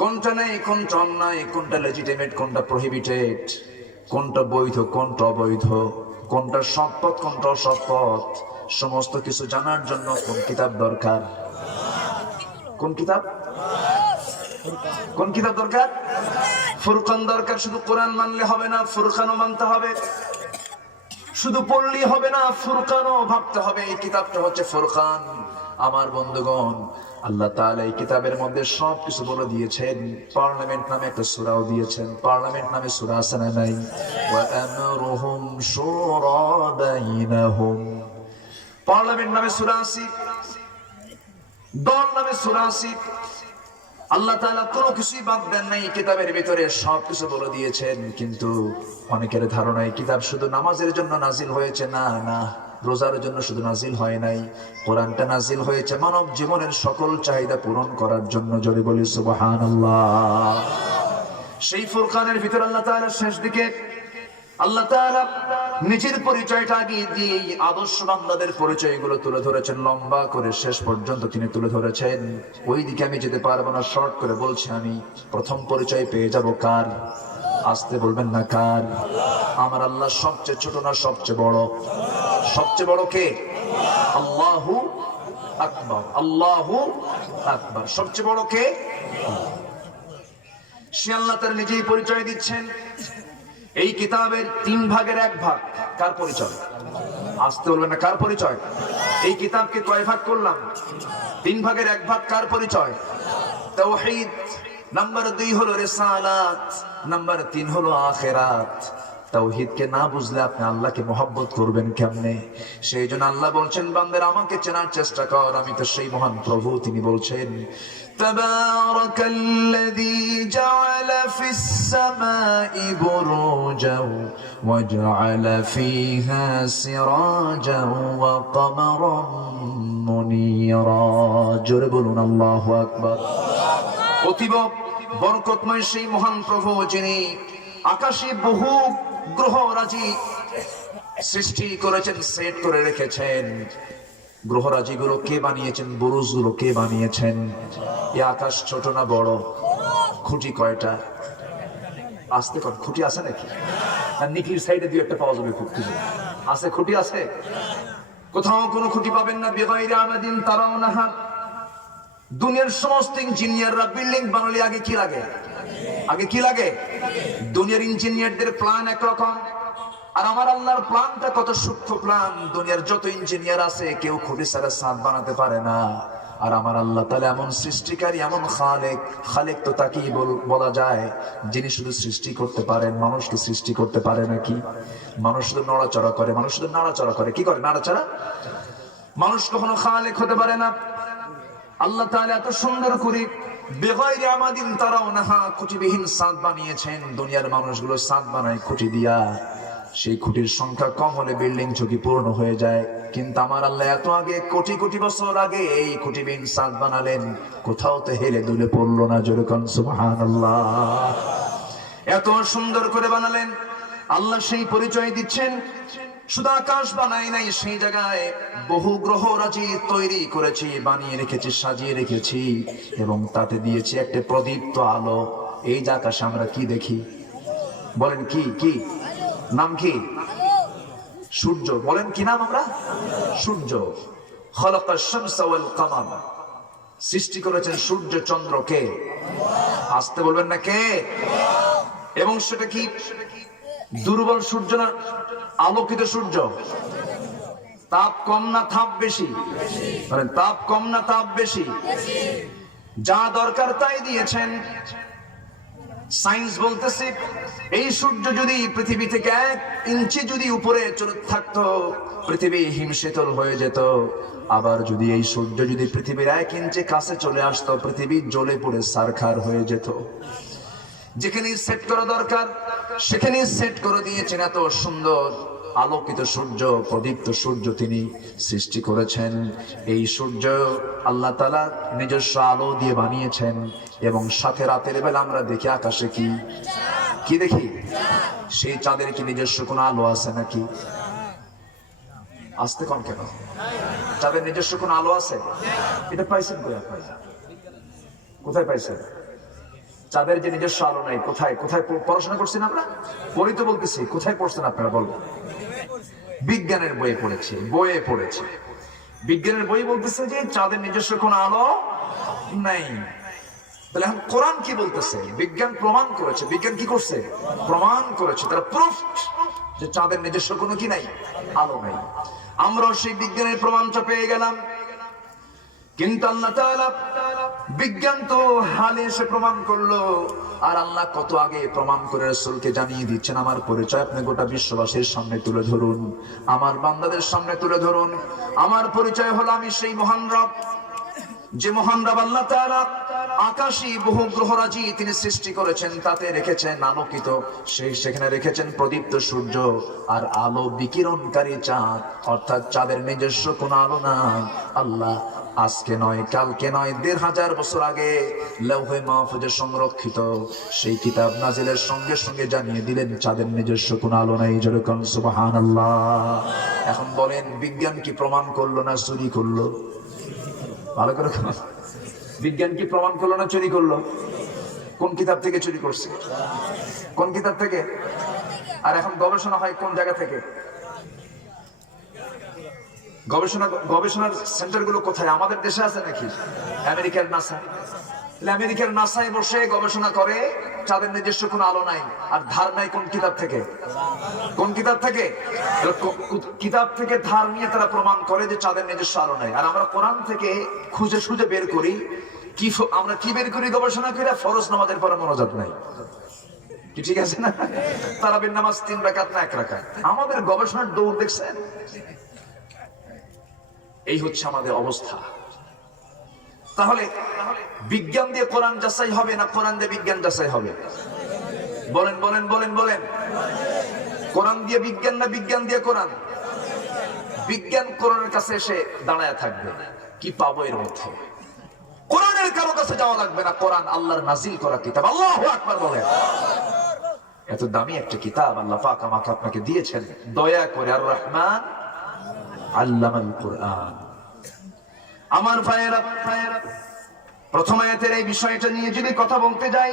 কোনটা নেই কোনটা অন্যায়, কোনটা লেজিটিমেট কোনটা প্রহিবিটেড, কোনটা বৈধ কোনটা অবৈধ, কোনটা সৎ পথ কোনটা অসৎ পথ, সমস্ত কিছু জানার জন্য কোন কিতাব দরকার? কোন কিতাব? কোন কিতাব দরকার? ফুরকান দরকার। শুধু কোরআন মানলে হবে না, ফুরকানও মানতে হবে। শুধু পড়লেই হবে না, ফুরকানও ভাবতে হবে। এই কিতাবটা হচ্ছে ফুরকান। আমার বন্ধুগণ, আল্লাহ তাআলা এই কিতাবের মধ্যে সবকিছু বলে দিয়েছেন। পার্লামেন্ট নামে একটা সূরাও দিয়েছেন। পার্লামেন্ট নামে সূরা আছে না নাই? ওয়া আমরুহুম শুরা বাইনাহুম। পার্লামেন্ট নামে সূরা আছে, দল নামে সূরা আছে। আল্লাহ তাআলা কোনো কিছুই বাদ দেন নাই, কিতাবের ভিতরে সবকিছু বলে দিয়েছেন। কিন্তু অনেকের ধারণা এই কিতাব শুধু নামাজের জন্য নাজিল হয়েছে। না না, রোজার জন্য শুধু নাজিল হয় নাই। কোরআনটা নাজিল হয়েছে মানব জীবনের সকল চাহিদা পূরণ করার জন্য। জোরে বলি সুবহানাল্লাহ। সেই ফুরকানের ভিতর আল্লাহ তাআলা শেষ দিকে আল্লাহ তাআলা নিজের পরিচয়টা আগে দিয়ে আদর্শ বান্দাদের পরিচয়গুলো তুলে ধরেছেন লম্বা করে, শেষ পর্যন্ত তিনি তুলে ধরেছেন। ওই দিকে আমি যেতে পারবো না, শর্ট করে বলছি। আমি প্রথম পরিচয় পেয়ে যাব কার? আসতে বলবেন না কার? আমার আল্লাহ সবচেয়ে ছোট না সবচেয়ে বড়? সবচেয়ে বড় কে? আল্লাহু আকবার। আল্লাহু আকবার। সবচেয়ে বড় কে? সে আল্লাহ তার নিজেই পরিচয় দিচ্ছেন। এই কিতাবের 3 ভাগের 1 ভাগ কার পরিচয়? আসতে বলবেন না, কার পরিচয়? এই কিতাবকে কয় ভাগ করলাম? 3 ভাগের 1 ভাগ কার পরিচয়? তাওহীদ। নাম্বার 2 হলো রিসালাত, নাম্বার 3 হলো আখিরাত। তাওহীদকে না বুঝলে আপনি আল্লাহকে মহব্বত করবেন কেমনে? সেই জন্য আল্লাহ বলছেন, বান্দারা আমাকে চেনার চেষ্টা কর, আমি তো সেই মহান প্রভু। তিনি বলছেন, তাবারাকাল্লাযী জাআলা ফিস সামাই বুরুজাও ওয়া জাআলা ফীহা সিরাজাও ওয়া কমারাম মুনীরা। জোরে বলুন আল্লাহু আকবার। অতীব বরকতময় সেই মহান প্রভু, যিনি আকাশে বহু গ্রহ রাজি সৃষ্টি করেছেন, সেট করে রেখেছেন। গ্রহরাজি গুলো কে বানিয়েছেন? বুরুজ গুলো কে বানিয়েছেন? এই আকাশ ছোট না বড়? খুঁটি কয়টা? আসতে কর, খুঁটি আছে নাকি? আর নিকির সাইডে দিয়ে একটা পাওয়া যাবে, খুব কিছু আছে। খুঁটি আছে? কোথাও কোনো খুঁটি পাবেন না। বিগাইরি আমাদিন তারাউনাহা। দুনিয়ার সমস্ত ইঞ্জিনিয়াররা বিল্ডিং বানালে আগে কি লাগে? আগে কি লাগে? দুনিয়ার ইঞ্জিনিয়ারদের প্ল্যান একরকম, আর আমার আল্লাহর প্ল্যানটা কত সূক্ষ্ম প্ল্যান। দুনিয়ার যত ইঞ্জিনিয়ার আছে কেউ খুঁটি ছাড়া ছাদ বানাতে পারে না। আর আমার আল্লাহ তাআলা এমন সৃষ্টিকারী, এমন খালেক। খালেক তো তাকেই বলা যায় যিনি শুধু সৃষ্টি করতে পারেন। মানুষকে সৃষ্টি করতে পারে নাকি? মানুষ শুধু নড়াচড়া করে। মানুষ শুধু নাড়াচড়া করে। কি করে? নাড়াচড়া। মানুষ কখনো খালেক হতে পারে না। আল্লাহ তাআলা এত সুন্দর করে বেগাইরি আমাদিন তারাউনাহা, খুঁটিবিহীন ছাদ বানিয়েছেন। দুনিয়ার মানুষগুলো ছাদ বানায় খুঁটি দিয়া। সেই খুঁটির সংখ্যা কম হলে বিল্ডিং ঝুঁকিপূর্ণ হয়ে যায়। কিন্তু আমার আল্লাহ এত আগে, কোটি কোটি বছর আগে এই খুঁটিবিহীন ছাদ বানালেন। কোথাও তো হেলে দুলে পড়লো না। জোরে কোন সুবহানাল্লাহ। এত সুন্দর করে বানালেন। আল্লাহ সেই পরিচয় দিচ্ছেন। শুধু আকাশ বানাই নাই, সেই জায়গায় বহু গ্রহ রাজি তৈরি করেছি, বানিয়ে রেখেছি, সাজিয়ে রেখেছি, এবং তাতে দিয়েছি একটা প্রদীপ্ত আলো। এই যে আকাশে আমরা কি দেখি? বলেন কি? কি নাম? কি? সূর্য। বলেন কি নাম? আমরা সূর্য। খালাকাশ শামসা ওয়াল কামার। সৃষ্টি করেছেন সূর্য চন্দ্রকে। আসতে বলবেন না কে? এবং সেটা কি দুর্বল সূর্য না আলোকিত সূর্য? তাপ কম না তাপ বেশি? মানে তাপ কম না তাপ বেশি? যা দরকার তাই দিয়েছেন। সায়েন্স বলতেছে এই সূর্য যদি পৃথিবী থেকে 1 ইঞ্চি যদি উপরে চলে থাকতো, পৃথিবী হিমশীতল হয়ে যেত। আবার যদি এই সূর্য যদি পৃথিবীর 1 ইঞ্চি কাছে চলে আসতো, পৃথিবী জ্বলে পুড়ে ছারখার হয়ে যেত। যেখানে সেট করা দরকার সেখানে সেট করে দিয়েছেন। এত সুন্দর আলোকিত সূর্য, প্রদীপ্ত সূর্য তিনি সৃষ্টি করেছেন। এই সূর্য আল্লাহ তাআলা নিজস্ব আলো দিয়ে বানিয়েছেন। এবং সাথে রাতের বেলা আমরা দেখি আকাশে কি কি দেখি? সেই চাঁদের কি নিজস্ব কোনো আলো আছে নাকি? আসতে কম কেন? চাঁদের নিজস্ব কোনো আলো আছে? এটা পাইছেন কোথায় আপনারা? কোথায় পাইছেন? চাঁদের যে নিজস্ব আলো নাই, কোথায় কোথায় পড়াশোনা করছেন আমরা? পড়ি তো বলতেছি, কোথায় পড়ছেন আপনারা বলবেন? বিজ্ঞানের বইয়ে পড়েছে, বইয়ে পড়েছে। বিজ্ঞানের বই বলতেছে যে চাঁদের নিজস্ব কোনো আলো নাই। তাহলে এখন কোরআন কি বলতেছে? বিজ্ঞান প্রমাণ করেছে। বিজ্ঞান কি করছে? প্রমাণ করেছে। তারা প্রুফ যে চাঁদের নিজস্ব কোনো কি নাই, আলো নাই। আমরাও সেই বিজ্ঞানের প্রমাণটা পেয়ে গেলাম। কিন্তু আল্লাহ তাআলা বিজ্ঞান তো হালে এসে প্রমাণ করলো, আর আল্লাহ কত আগে প্রমাণ করে রাসূলকে জানিয়ে দিচ্ছেন আমার পরিচয় আপনি গোটা বিশ্ববাসীর সামনে তুলে ধরুন, আমার বান্দাদের সামনে তুলে ধরুন। আমার পরিচয় হলো আমি সেই মহান রব, যে মহান রব আল্লাহ তাআলা আকাশী বহু গ্রহরাজি তিনি সৃষ্টি করেছেন, তাতে রেখেছেন আলোকিত, সেখানে রেখেছেন প্রদীপ্ত সূর্য আর আলো বিকিরণকারী চাঁদ। অর্থাৎ চাঁদের নিজস্ব কোনো আলো নাই। আল্লাহ আজকে নয়, কালকে নয়, ১৫০০ বছর আগে লৌহে মাহফুজে সংরক্ষিত সেই কিতাব নাজিলের সঙ্গে সঙ্গে জানিয়ে দিলেন চাঁদের নিজস্ব কোনো আলো নাই। যেরকম সুবহানাল্লাহ। এখন বলেন বিজ্ঞান কি প্রমাণ করলো না চুরি করলো? ভালো করে বিজ্ঞান কি প্রমাণ করলো না চুরি করলো? কোন কিতাব থেকে চুরি করছে? কোন কিতাব থেকে? আর এখন গবেষণা হয় কোন জায়গা থেকে? গবেষণার সেন্টার গুলো কোথায়? আমাদের দেশে আছে নাকি? আমেরিকার নাসা। আমেরিকার নাসায় বসে গবেষণা করে চাঁদের নিজস্ব কোনো আলো নাই, আর ধার নাই কোন কিতাব থেকে? কোন কিতাব থেকে? কিতাব থেকে ধার নিয়ে তারা প্রমাণ করে যে চাঁদের নিজস্ব আলো নাই। আর আমরা কোরআন থেকে খুঁজে খুঁজে বের করি কি, আমরা কি বের করি গবেষণা করে? ফরজ নামাজের পরে মোনাজাত নাই। কি ঠিক আছে না? তারাবির নামাজ 3 রাকাত না 1 রাকাত। আমাদের গবেষণার দৌড় দেখছেন? এই হচ্ছে আমাদের অবস্থা। তাহলে বিজ্ঞান দিয়ে কোরআন যাচাই হবে না কোরআন দিয়ে বিজ্ঞান যাচাই হবে? বলেন বলেন বলেন বলেন। কোরআন দিয়ে বিজ্ঞান না বিজ্ঞান দিয়ে কোরআন? বিজ্ঞান কোরআনের কাছে এসে দাঁড়ায় থাকবে, কি পাবো এর মধ্যে? কোরআনের কারো কাছে যাওয়া লাগবে না। কোরআন আল্লাহর নাজিল করা কিতাব। আল্লাহু আকবার বলেন। এত দামি একটা কিতাব আল্লাহ পাক আমাকে আপনাকে দিয়েছেন। দয়া করে আর রহমান আল্লামাল কুরআন। আমার ভাইয়েরা, প্রথম আয়াতের এই বিষয়টা নিয়ে যদি কথা বলতে যাই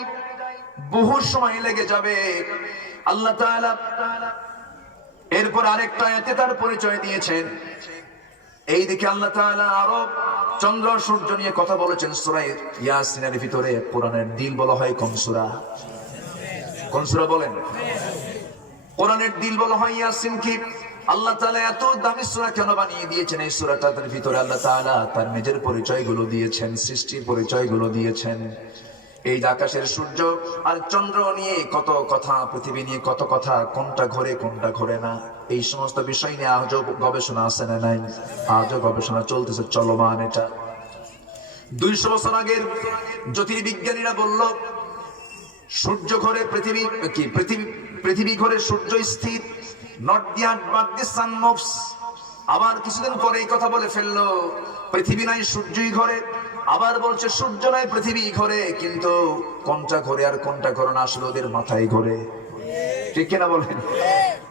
বহু সময় লেগে যাবে। আল্লাহ তাআলা এরপর আরেকটা আয়াতে তার পরিচয় দিয়েছেন। এইদিকে আল্লাহ তাআলা আরো চন্দ্র সূর্য নিয়ে কথা বলেছেন সূরা ইয়াসিনের ভিতরে। কোরআনের দিল বলা হয় কোন সূরা? কোন সূরা বলেন? কোরআনের দিল বলা হয় ইয়াসিন। কি আল্লাহ তাআলা এত দামি সূরা কেন বানিয়ে দিয়েছেন? এই সূরাটার ভিতরে আল্লাহ তাআলা তার নিজের পরিচয়গুলো দিয়েছেন, সৃষ্টির পরিচয়গুলো দিয়েছেন। এই আকাশের সূর্য আর চন্দ্র নিয়ে কত কথা, পৃথিবী নিয়ে কত কথা, কোনটা ঘোরে কোনটা ঘোরে না, এই সমস্ত বিষয় নিয়ে আজও গবেষণা আছে না নাই? আজও গবেষণা চলতেছে, চলমান। এটা 200 বছর আগের জ্যোতির্বিজ্ঞানীরা বলল সূর্য ঘোরে পৃথিবী কি, পৃথিবী ঘোরে সূর্য স্থির, not the earth but the sun moves। আবার কিছুদিন পরে এই কথা বলে ফেললো পৃথিবী নাই সূর্যই ঘোরে। আবার বলছে সূর্য নাই পৃথিবী ঘোরে। কিন্তু কোনটা ঘোরে আর কোনটা ঘোরে না আসলে ওদের মাথায় ঘোরে। ঠিক কিনা বলেন?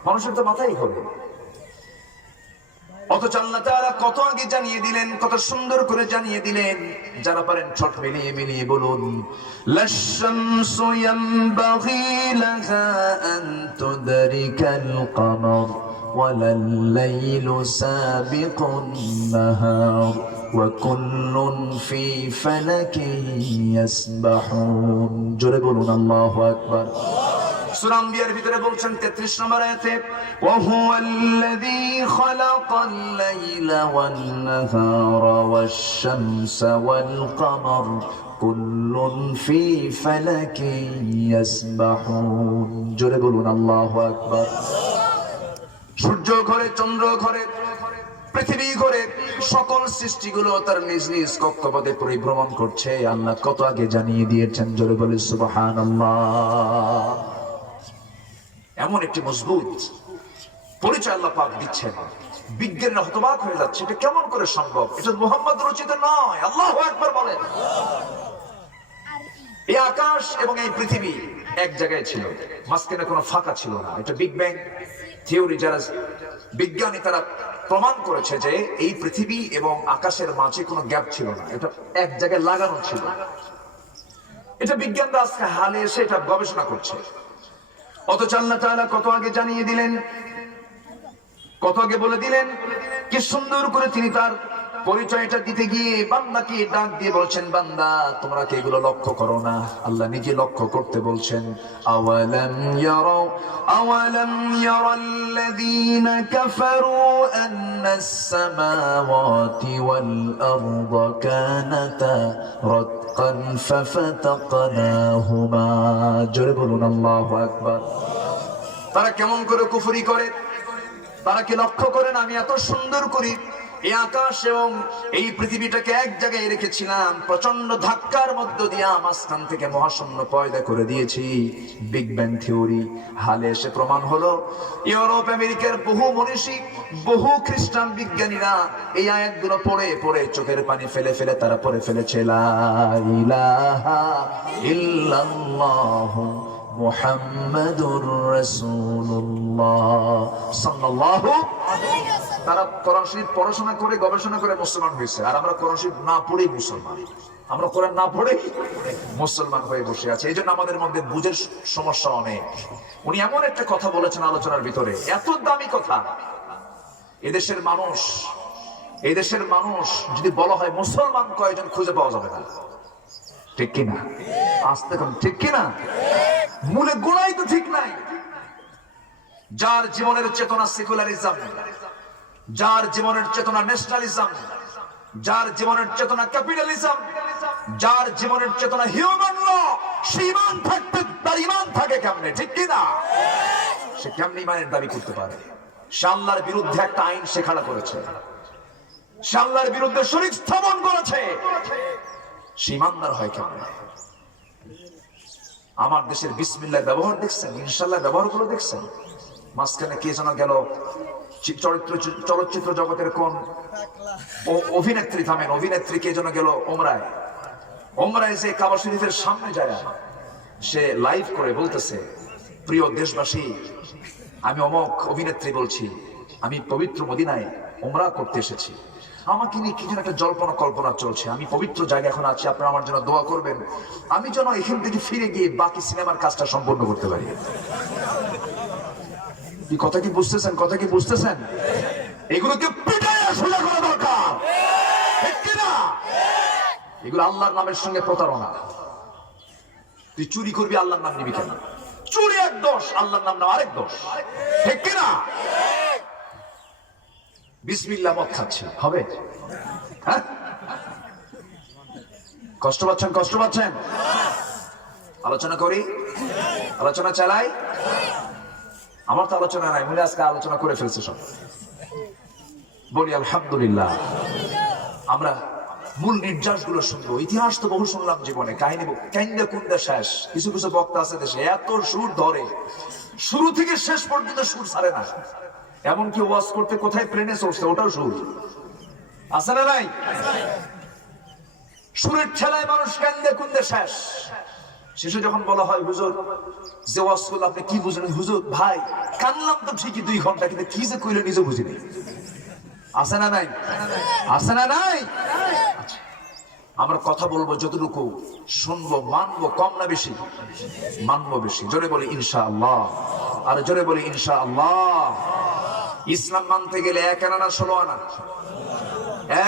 মানুষের তো মাথায় ঘোরে। অথচ আল্লাহ তাআলা কত আগে জানিয়ে দিলেন, কত সুন্দর করে জানিয়ে দিলেন। যারা পারেন ঠোঁট মিলিয়ে মিলিয়ে বলুন লাশ-শামসু ইয়ানবাগি লাহা আন তুদরিকাল কমর ওয়ালাল লাইলু সাবিকুন নাহার ওয়া কুল্লুন ফি ফালাকিন ইয়াসবাহুন। জোরে বলুন আল্লাহু আকবার। সূরা আম্বিয়ার ভিতরে বলছেন 33 নম্বর আয়াতে, ওয়া হুয়াল্লাযী খালাকাল লাইলা ওয়ান নাহারা ওয়াশ শামসা ওয়াল কমার কুল্লুন ফি ফালাকিন ইয়াসবাহুন। জোরে বলুন আল্লাহু আকবার। সূর্য ঘরে, চন্দ্র ঘরে, পৃথিবী ঘরে, সকল সৃষ্টিগুলো তার নিজ নিজ কক্ষপথে পরিভ্রমণ করছে। আল্লাহ কত আগে জানিয়ে দিয়েছেন। জোরে বলে সুবহানাল্লাহ। এমন একটি মজবুত পরিচয় আল্লাহ পাক দিচ্ছেন, বিজ্ঞানীরা হতবাক হয়ে যাচ্ছে, এটা কেমন করে সম্ভব? এটা মুহাম্মদ রচিত নয়। আল্লাহু আকবার বলেন। এই আকাশ এবং এই পৃথিবী এক জায়গায় ছিল, মাঝখানে কোনো ফাঁকা ছিল না। এটা বিগ ব্যাং থিওরি, যারা বিজ্ঞানী তারা প্রমাণ করেছে যে এই পৃথিবী এবং আকাশের মাঝে কোনো গ্যাপ ছিল না, এটা এক জায়গায় লাগানো ছিল। এটা বিজ্ঞানরা আজকে হালে এসে এটা গবেষণা করছে। অথচ আল্লাহ তাআলা কত আগে জানিয়ে দিলেন, কত আগে বলে দিলেন, কি সুন্দর করে তিনি তার পরিচয়টা দিতে গিয়ে বান্দাকে ডাক দিয়ে বলছেন, বান্দা তোমরা কি এগুলো লক্ষ্য করো না? আল্লাহ নিজে লক্ষ্য করতে বলছেন। আওয়ালাম ইয়ারাল্লাযীনা কাফারু আন্নাস সামাওয়াতি ওয়াল আরদা কানাতা রাতকান ফাফাতাকনাহুমা। জোরে বলুন আল্লাহু আকবার। তারা কেমন করে কুফরি করে? তারা কি লক্ষ্য করেন আমি এত সুন্দর করি এই আকাশ এবং এই পৃথিবীটাকে এক জায়গায় রেখেছিলাম, প্রচন্ড ধাক্কার মধ্য দিয়ে মাঝখান থেকে মহাশূন্য পয়দা করে দিয়েছি। বিগ ব্যাং থিওরি হালে এসে প্রমাণ হলো। ইউরোপ আমেরিকার বহু মনীষী, বহু খ্রিস্টান বিজ্ঞানীরা এই আয়াতগুলো পড়ে পড়ে চোখের পানি ফেলে ফেলে তারা পড়ে ফেলেছে লা ইলাহা ইল্লাল্লাহু মুহাম্মাদুর রাসূলুল্লাহ সাল্লাল্লাহু আলাইহি ওয়াসাল্লাম। তারা কোরআন শরীফ পড়াশোনা করে গবেষণা করে মুসলমান হয়েছে, আর আমরা কোরআন শরীফ না পড়েই মুসলমান। আমরা কোরআন না পড়েই মুসলমান হয়ে বসে আছে। এই জন্য আমাদের মধ্যে বুঝের সমস্যা অনেক। উনি এমন একটা কথা বলেছেন আলোচনার ভিতরে, এত দামি কথা। এদেশের মানুষ যদি বলা হয় মুসলমান কয়জন খুঁজে পাওয়া যাবে না, ঠিক কিনা? আসতে কম, ঠিক কিনা? মূলে গোড়াই তো ঠিক নাই। যার জীবনের চেতনা সেকুলারিজম, যার জীবনের চেতনা ন্যাশনালিজম, যার জীবনের চেতনা ক্যাপিটালিজম, যার জীবনের চেতনা হিউম্যান ল, সে ঈমান থাকতে তার ঈমান থাকে কেমনে, ঠিক কিনা? সে কেমনে ঈমানের দাবি করতে পারে? সে আল্লাহর বিরুদ্ধে একটা আইন সে খাড়া করেছে, সে আল্লাহর বিরুদ্ধে শরীক স্থাপন করেছে, সে ঈমানদার হয় কেমনে? আমার দেশের বিসমিল্লাহ ব্যবহার দেখছেন, ইনশাআল্লাহ ব্যবহারগুলো দেখছেন। মাঝখানে কে যেন গেল, চলচ্চিত্র জগতের কোন অভিনেত্রী, থামেন, অভিনেত্রী কে যেন গেল ওমরায় যে কাবা শরীফের সামনে যায় সে লাইভ করে বলতেছে, প্রিয় দেশবাসী, আমি অমক অভিনেত্রী বলছি, আমি পবিত্র মদিনায় ওমরা করতে এসেছি। আমাকে নিয়ে কি যেন একটা জল্পনা কল্পনা চলছে, আমি পবিত্র জায়গায় এখন আছি, আপনারা আমার জন্য দোয়া করবেন, আমি যেন এখান থেকে ফিরে গিয়ে বাকি সিনেমার কাজটা সম্পূর্ণ করতে পারি। কি কথা কি বুঝতেছেন? কথা কি বুঝতেছেন? এগুলোকে পিটাইয়া সোজা করা দরকার, ঠিক কিনা? এগুলো আল্লাহর নামের সঙ্গে প্রতারণা। তুই চুরি করবি, আল্লাহর নাম নিবি কেন? চুরি এক দোষ, আল্লাহর নাম আরেক দোষ, ঠিক কিনা? বিসমিল্লাহ মদ খাচ্ছি, হবে? হ্যাঁ, কষ্ট পাচ্ছেন? কষ্ট পাচ্ছেন? আলোচনা করি, আলোচনা চালাই। আমার তো আলোচনা নাই, মনে আজকে আলোচনা করে ফেলছে সব। বলি আলহামদুলিল্লাহ। আমরা মূল নির্যাস গুলো শুনবো। ইতিহাস তো বহু শুনলাম জীবনে, কাহিনী কাহিনী কুন্দা শেষ। কিছু কিছু বক্তা আছে দেশে এত সুর ধরে, শুরু থেকে শেষ পর্যন্ত সুর ছাড়ে না। এমনকি ওয়াজ করতে কোথায় প্লেনে চলছে ওটাও সুর আছে না নাই? সুরের ঠেলায় মানুষ কান্দে কুন্দে শেষ। শেষে যখন বলা হয়, হুজুর যে ওয়াজ করলো আপনি কি বুঝলেন? হুজুর ভাই কানলাম তো ঠিকই 2 ঘন্টা, কিন্তু কি যে কইলো নিজে বুঝিনি। আছে না নাই? আছে না নাই? আমরা কথা বলবো যতটুকু শুনবো, মানবো কম না বেশি? মানবো বেশি। জোরে বলি ইনশাআল্লাহ, আর জোরে বলি ইনশাআল্লাহ। ইসলাম মানতে গেলে 1 আনা 16 আনা,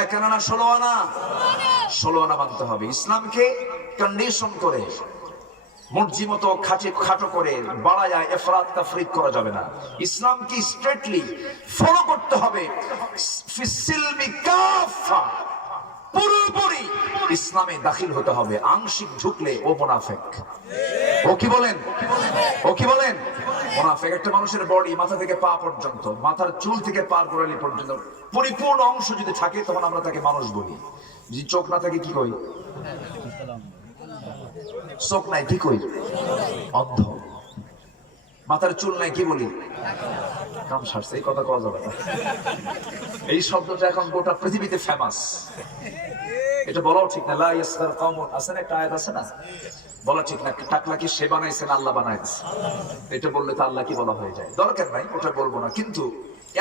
1 আনা 16 আনা, 16 আনা মানতে হবে। ইসলামকে কন্ডিশন করে মর্জি মতো খাটো করে বাড়ায়া এফরাত তাফরিক করা যাবে না। ইসলামকে স্ট্রেটলি ফলো করতে হবে। ফিসিলমি কাফা, পুরোপুরি ইসলামে দাখিল হতে হবে। আংশিক ঢুকলে ও মুনাফিক। ও কি বলেন? ও কি বলেন? মুনাফিক। একটা মানুষের বডি মাথা থেকে পা পর্যন্ত, মাথার চুল থেকে পার গোড়ালি পর্যন্ত পরিপূর্ণ অংশ যদি থাকে তখন আমরা তাকে মানুষ বলি। যদি চোখ না থাকে কি কই? চোখ নাই কি কই? অন্ধ। মাথার চুল নাই কি বলি? কাম সারছে। এই কথা কওয়া যাবে না। এই শব্দটা এখন গোটা পৃথিবীতে ফেমাস। এটা বলাও ঠিক না। লা ইয়াসখার কওমুন, আছে না একটা আয়াত আছে না? বলা ঠিক না। টাকলা কি সে বানাইছেন? আল্লাহ বানাইছে। এটা বললে তো আল্লাহ কি বলা হয়ে যায়। দরকার নাই, ওটা বলবো না। কিন্তু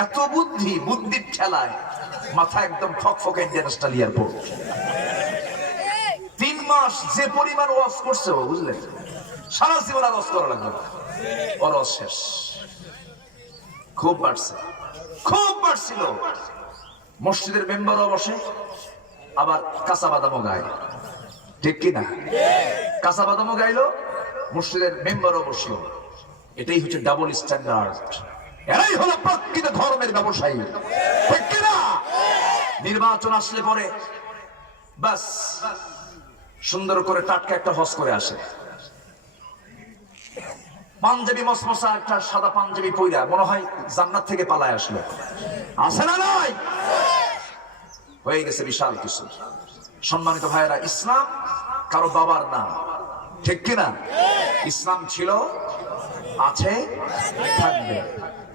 এত বুদ্ধির ঠেলায় মাথা একদম ফকফকে ইন্ডিয়ান স্টাইল এয়ারপোর্ট। 3 মাস যে পরিমাণ ওয়াজ করছে ও, বুঝলেন, সারা জীবন আর ওয়াজ করা লাগবে না। ওর ওয়াজ শেষ। খুব বাড়ছিল। মসজিদের মেম্বারও বসে, আবার কাঁচা বাদামও গায়। ঠিক কিনা? কাঁচা বাদামও গাইলো, মসজিদের মেম্বারও বসলো। এটাই হচ্ছে ডাবল স্ট্যান্ডার্ড। এরাই হলো প্রকৃত ধর্মের ব্যবসায়ী। ঠিক কিনা? নির্বাচন আসলে পরে বাস সুন্দর করে টাটকা একটা হজ করে আসে, পাঞ্জাবি মসমসা একটা সাদা পাঞ্জাবি পইরা মনে হয় জান্নাত থেকে পালায় আসলো। আছে না নাই? হয়ে গেছে বিশাল কিছু। সম্মানিত ভাইয়েরা, ইসলাম কারো বাবার নাম। ঠিক কিনা? ইসলাম ছিল, আছে, থাকবে।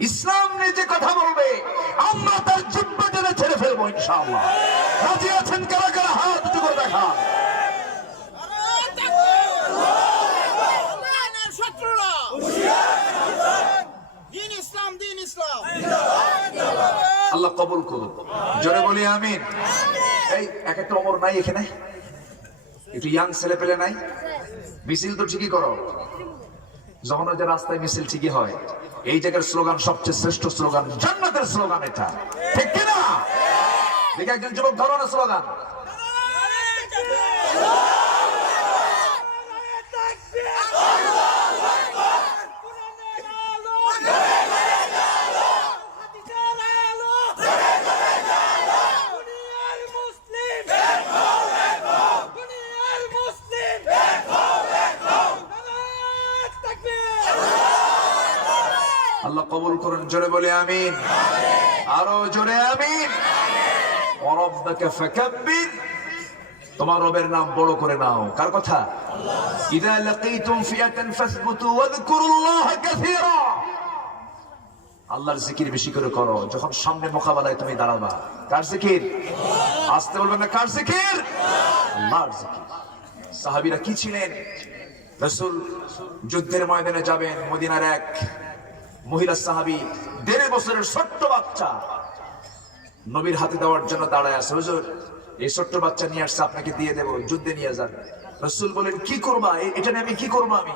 ইসলাম নিজে কথা বলবে, আমরা তার জিহ্বা টেনে ছেড়ে ফেলবো ইনশাআল্লাহ। রাজি আছেন কারা কারা? হাত উঁচু করে দেখা। আল্লাহ কবুল করুন। জোরে বলি আমিন। এই এক একটা ওমর নাই এখানে? একটু ইয়াং ছেলে পেলে নাই? মিছিল তো ঠিকই করো। যখন ওই যে রাস্তায় মিছিল ঠিকই হয়। এই জায়গার স্লোগান সবচেয়ে শ্রেষ্ঠ স্লোগান, জান্নাতের স্লোগান এটা। ঠিক কিনা? দেখে একজন যুবক ধরো না স্লোগান। আল্লাহ কবুল করুন। জোরে বলে আমিন। আরো জোরে আমিন। ওয়ারাব্বাকা ফাকাব্বির, তোমার রবের নাম বড় করে নাও। কার কথা? ইযা লাকীতুম ফিয়াতান ফাসবুতু ওয়াযকুরুল্লাহা কাসীরা। আল্লাহর জিকির বেশি করে করো যখন সামনে মোকাবেলায় তুমি দাঁড়াবা। কার জিকির? আসতে বলবেন না। কার জিকির? আল্লাহর জিকির। সাহাবীরা কি ছিলেন? রাসূল যুদ্ধের ময়দানে যাবেন, মদিনার এক মহিলা সাহাবী 1.5 বছরের ছোট্ট বাচ্চা নবীর হাতে দেওয়ার জন্য দাঁড়ায় আছে। হুজুর, এই ছোট্ট বাচ্চা নিয়ে আসছে, আপনাকে দিয়ে দেব, যুদ্ধে নিয়ে যান। রাসূল বলেন, কি করবা? এটা নিয়ে আমি কি করবো? আমি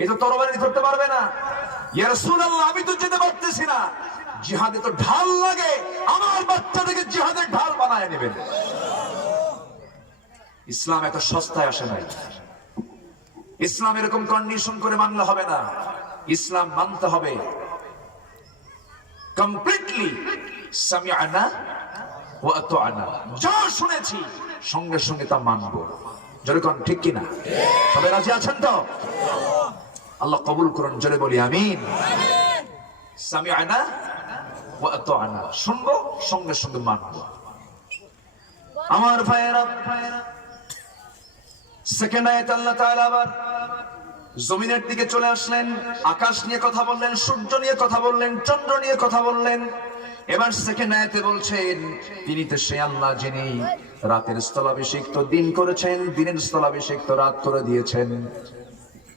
এই তো তরবারি ধরতে পারবে না। ইয়া রাসূলুল্লাহ, আমি তো যেতে পারতেছি না। জিহাদে তো ঢাল লাগে, আমার বাচ্চাটাকে জিহাদের ঢাল বানায় নেবেন। ইসলাম এত সস্তায় আসে নাই। ইসলাম এরকম কন্ডিশন করে মানলে হবে না। ইসলাম মানতে হবে কমপ্লিটলি। সামিআনা ওয়া আতা'না, যা শুনেছি সঙ্গে সঙ্গে তা মানব। জোরে কোন ঠিক কিনা? সবাই রাজি আছেন তো? আল্লাহ কবুল করুন। জোরে বলি আমিন। সামিআনা ওয়া আতা'না, শুনবো সঙ্গে সঙ্গে মানব। আমার ভাইয়েরা, সেকেন্ড আয়াত আল্লাহ তাআলা আবার জমিনের দিকে চলে আসলেন। আকাশ নিয়ে কথা বললেন, সূর্য নিয়ে কথা বললেন, চন্দ্র নিয়ে কথা বললেন। এবার সেকেন্ড আয়াতে বলছেন, তিনি তো সে আল্লাহ যিনি রাতের স্থলাভিষিক্ত দিন করেছেন, দিনের স্থলাভিষিক্ত রাত করে দিয়েছেন।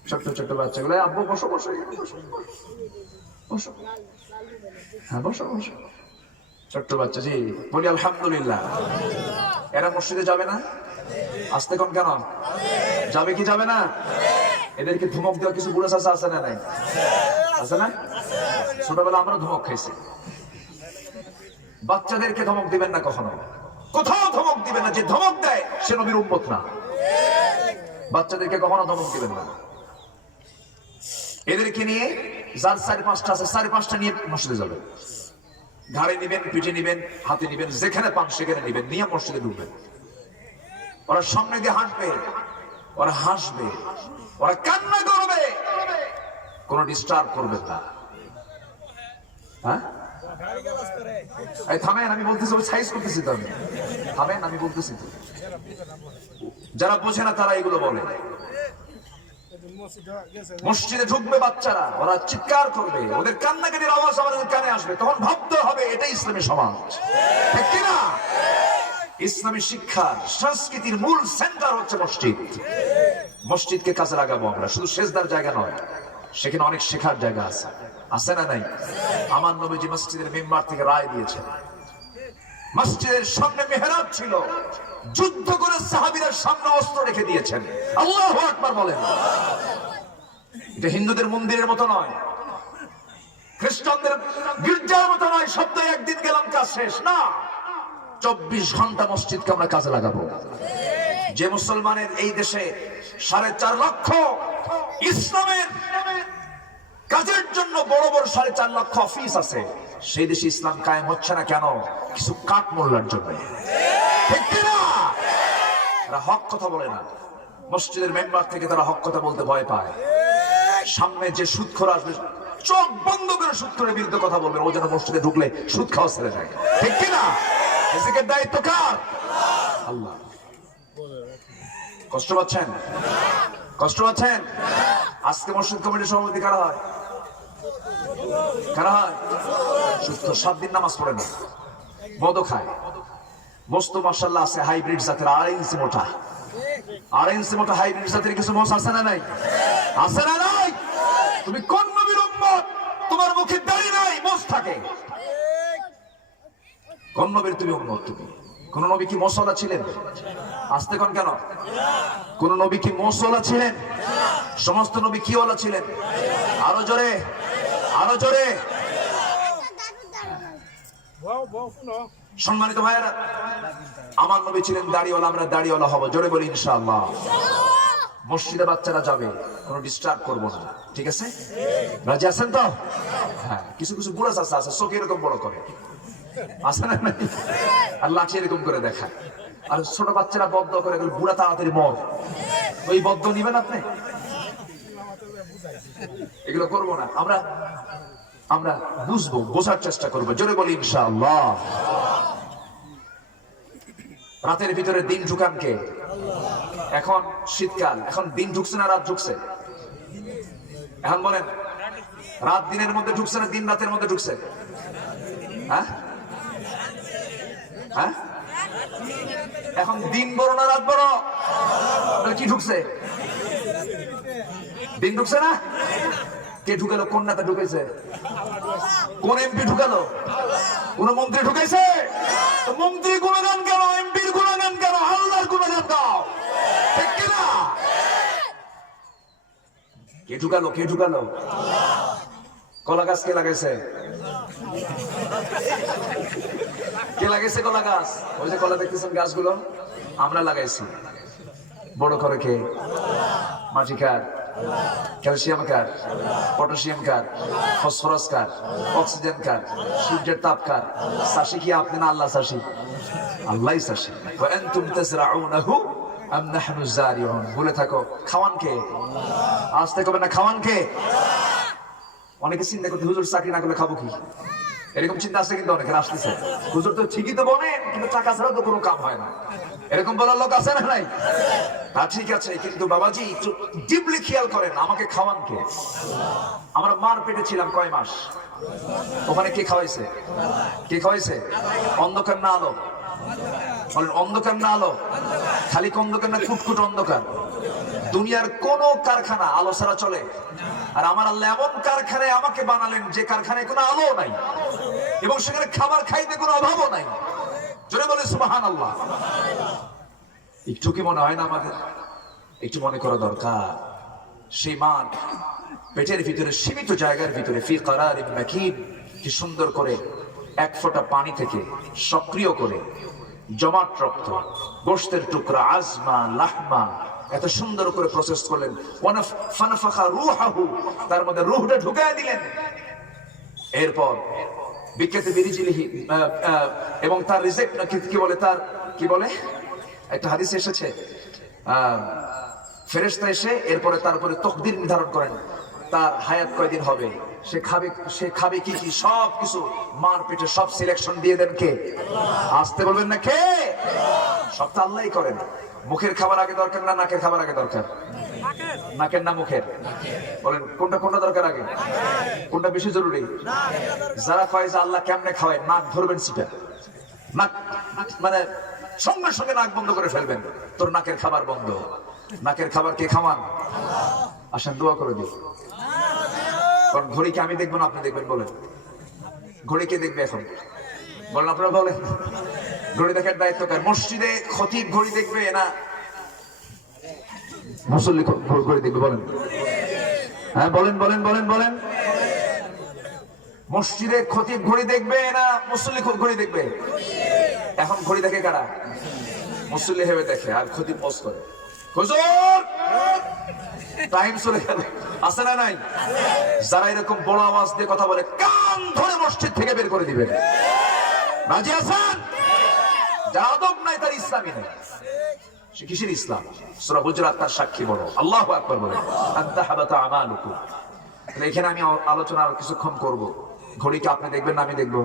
ছোট্ট ছোট্ট বাচ্চাগুলো, আব্বু বসো বসো বসো, হ্যাঁ বসো বসো। ছোট্ট বাচ্চা, জি বলি আলহামদুলিল্লাহ। এরা মসজিদে যাবে না? আসতে কোন কেন? যাবে কি যাবে না? এদেরকে ধমক দেওয়া কিছু বুড়া চাচা আছে না? নাই? আছে না? ছোটবেলা আমরা ধমক খাইছি। বাচ্চাদেরকে ধমক দিবেন না কখনো, কোথাও ধমক দিবেন না। যে ধমক দেয় সে নবীর উম্মত না। বাচ্চাদেরকে কখনো ধমক দিবেন না। এদেরকে নিয়ে যার 4-5টা আছে 4-5টা নিয়ে মসজিদে যাবে, ঘাড়ে নিবেন, পিঠে নিবেন, হাতে নিবেন, যেখানে পান সেখানে নিবেন, নিয়ে মসজিদে ঢুকবেন। ওরা সামনে দিয়ে হাঁটবে, ওরা হাসবে, ওরা কান্না করবে, কোন ডিস্টার্ব করবে না। হ্যাঁ থামেন, আমি বলতেছি, ওই সাইজ করতেছি তো আমি, থামেন আমি বলতেছি তো। যারা বোঝে না তারা এগুলো বলে। মসজিদে ঢুকবে বাচ্চারা, ওরা চিৎকার করবে, ওদের কান্নাকাটির আওয়াজ আমাদের কানে আসবে, তখন ভাবতে হবে এটাই ইসলামী সমাজ, ঠিক কিনা? ইসলামী শিক্ষা সংস্কৃতির মূল সেন্টার হচ্ছে মসজিদ। মসজিদকে কাজে লাগাবো আমরা, শুধু সেজদার জায়গা নয়, সেখানে অনেক শেখার জায়গা আছে, আছে না নাই? আমার নবীজি মসজিদের মিম্বার থেকে রায় দিয়েছেন, মসজিদের সামনে মেহরাব ছিল, যুদ্ধ করে সাহাবীরা সামনে অস্ত্র রেখে দিয়েছেন। আল্লাহু আকবার বলেন। এটা হিন্দুদের মন্দিরের মতো নয়, খ্রিস্টানদের গির্জার মতো নয়, সপ্তাহে একদিন গেলাম কাজ শেষ না। 24 ঘন্টা মসজিদকে আমরা কাজে লাগাবো। যে মুসলমানের এই দেশে 4.5 লক্ষ ইসলামের কাজের জন্য বড় বড় 4.5 লক্ষ অফিস আছে, সেই দেশে ইসলাম কায়েম হচ্ছে না কেন? কিছু কাঠ মোল্লার জন্য, ঠিক কিনা? তারা হক কথা বলে না, মসজিদের মেম্বার থেকে তারা হক কথা বলতে ভয় পায়। সামনে যে সুদখোর আসবে, চোখ বন্ধ করে সুদখোরের বিরুদ্ধে কথা বলবেন, ও যেন মসজিদে ঢুকলে সুদ খাওয়া ছেড়ে যায়, ঠিক কিনা? এদিকের দায়িত্ব কার? আল্লাহ। কষ্ট পাচ্ছেন? কষ্ট পাচ্ছেন? আজকে মসজিদ কমিটির সভাপতি কারা হয়? কারা হয়? সুস্থ, 7 দিন নামাজ পড়ে না, মদও খায়, মস্ত মাশাআল্লাহ আছে হাইব্রিড জাতের, 2.5 ইঞ্চি মোটা, 2.5 ইঞ্চি মোটা হাইব্রিড জাতের কিছু মোষ আছে না নাই? আছে না নাই? তুমি কোন নবীর উম্মত? তোমার মুখে দাড়ি নাই, মোষ থাকে। কোন নবীর তুমি উম্মত? তুমি কোন নবী কি মোষওয়ালা ছিলেন? আসতে কোন কেন? কোন নবী কি মোষওয়ালা ছিলেন? সমস্ত নবী কি ওয়ালা ছিলেন? আরো জোরে, আরো জোরে। সম্মানিত ভাইয়েরা, আমার নবী ছিলেন দাড়িওয়ালা, আমরা দাড়িওয়ালা হব, জোরে বলি ইনশাআল্লাহ। মসজিদে বাচ্চারা যাবে, কোনো ডিস্টার্ব করবো না, ঠিক আছে? রাজি আছেন তো? হ্যাঁ, কিছু কিছু বুড়া চাচা আছে, চোখ এরকম বড় করে, আছে না? আর লাঠি এরকম করে দেখায়, আর ছোট বাচ্চারা বদ্ধ করে, বুড়া তাড়াতাড়ি মর, ওই বদ্ধ নিবেন আপনি? এগুলো করবো না আমরা, আমরা বুঝবো, বোঝার চেষ্টা করবো, জোরে বলি ইনশাআল্লাহ। রাতের ভিতরে দিন ঢুকান কে? এখন শীতকাল, এখন দিন ঢুকছে না রাত ঢুকছে? এখন বলেন, রাত দিনের মধ্যে ঢুকছে না দিন রাতের মধ্যে ঢুকছে? হ্যাঁ হ্যাঁ, এখন দিন বড় না রাত বড়? কি ঢুকছে? দিন ঢুকছে না? কে ঢুকালো? কোন নেতা ঢুকেছে? কোন এমপি ঢুকালো? কোন মন্ত্রী ঢুকেছে? মন্ত্রী গুণগান কেন? এমপির গুণগান কেন? আল্লাহর গুণগান গাও, ঠিক কিনা? কে ঢুকালো? কে ঢুকালো? কলা গাছ কে লাগাইছে? কে লাগাইছে কলা গাছ? ওই যে কলা দেখতেছেন গাছগুলো আমরা লাগাইছি। বড় করে কে? মাটি কার? ক্যালসিয়াম কার? পটাশিয়াম কার? ফসফরাস কার? অক্সিজেন কার? সূর্যের তাপ কার? চাষি কি আপনি না আল্লাহ চাষি? আল্লাহই চাষি। ওয়া আনতুম তাজরাউনাহু আম নাহনু যারিউন। বলে থাকো খাওয়ান কে? আসতে কবে না খাওয়ান কে? অনেকে চিন্তা করতে, হুজুর চাকরি না করলে খাবো কি, এরকম চিন্তা আছে কিন্তু অনেকের আসতেছে। হুজুর তো ঠিকই তো বলেন, কিন্তু টাকা ছাড়া তো কোনো কাম হয় না, এরকম বলার লোক আছে না নাই? তা ঠিক আছে, কিন্তু বাবাজি একটু ডিপলি খেয়াল করেন, আমাকে খাওয়ান কে? আমরা মার পেটে ছিলাম কয় মাস, ওখানে কে খাওয়াইছে? কে খাওয়াইছে? অন্ধকার না আলো? বলেন অন্ধকার না আলো? খালি অন্ধকার না কুটকুট অন্ধকার? দুনিয়ার কোন কারখানা আলো ছাড়া চলে? আর আমার আল্লাহ এমন কারখানায় আমাকে বানালেন যে কারখানায় কোনো আলো নাই, এবং সেখানে খাবার খাইতে কোনো অভাবও নাই। জোরে বলে সুবহানাল্লাহ। একটু কি মনে হয় না আমাদের? একটু মনে করা দরকার। সেই মা পেটের ভিতরে সীমিত জায়গার ভিতরে ফি কারারিন মাকিন, কি সুন্দর করে এক ফোঁটা পানি থেকে সক্রিয় করে জমাট রক্ত, গোশতের টুকরা, আজমা, লাহমা, এত সুন্দর করে প্রসেস করলেন, ফানাফাখা রূহাহু, তার মধ্যে রূহটা ঢুকায় দিলেন। এরপর বিকেতে বিরিজিলিহি, এবং তার রিজেক্ট কি বলে, তার কি বলে একটা হাদিসে এসেছে, ফেরেশতা এসে এরপরে তারপরে তকদির নির্ধারণ করেন তার হায়াত কয়দিন হবে, সে খাবে কি কি, সব কিছু মার পেটে সব সিলেকশন দিয়ে দেন কে? আসতে বলবেন না কে? সব তো আল্লাহই করেন। মুখের খাবার আগে দরকার না নাকের খাবার আগে দরকার? নাকের না মুখের? বলেন কোনটা কোনটা দরকার আগে? কোনটা বেশি জরুরি? যারা কয় যে আল্লাহ কেমনে খাওয়ায়, নাক ধরবেন সিটা, নাক মানে সঙ্গে সঙ্গে নাক বন্ধ করে ফেলবেন, তোর নাকের খাবার বন্ধ। নাকের খাবার কে খাওয়ান? আসেন দোয়া করে দিই। কারণ ঘড়িকে আমি দেখবো না আপনি দেখবেন, বলেন ঘড়ি কে দেখবে এখন? বলেন আপনারা বলেন। ঘড়ি দেখার দায়িত্ব কার? মসজিদে খতিব ঘড়ি দেখবে না মুসল্লি ঘড়ি দেখবে? বলেন হ্যাঁ, বলেন বলেন বলেন বলেন। মসজিদে খতিব ঘড়ি দেখবে না মুসল্লি ঘড়ি দেখবে? এখন ঘড়ি দেখে কারা? মুসল্লি হেবে দেখে, আর খতিব পজ করে, হুজুর টাইম চলে গেল। আছে না নাই? যারা এরকম বড় আওয়াজ দিয়ে কথা বলে, কান ধরে মসজিদ থেকে বের করে দিবেন। রাজি আছেন? যার আদব নাই তার ইসলামই নাই। সে কিসের ইসলাম? সূরা হুজুরাত তার সাক্ষী। বলো আল্লাহু আকবার, বলো আনতাহাবাতা আমালুকুম। এখানে আমি আলোচনা আর কিছুক্ষণ করব। ঘড়িকে আপনি দেখবেন না আমি দেখবো?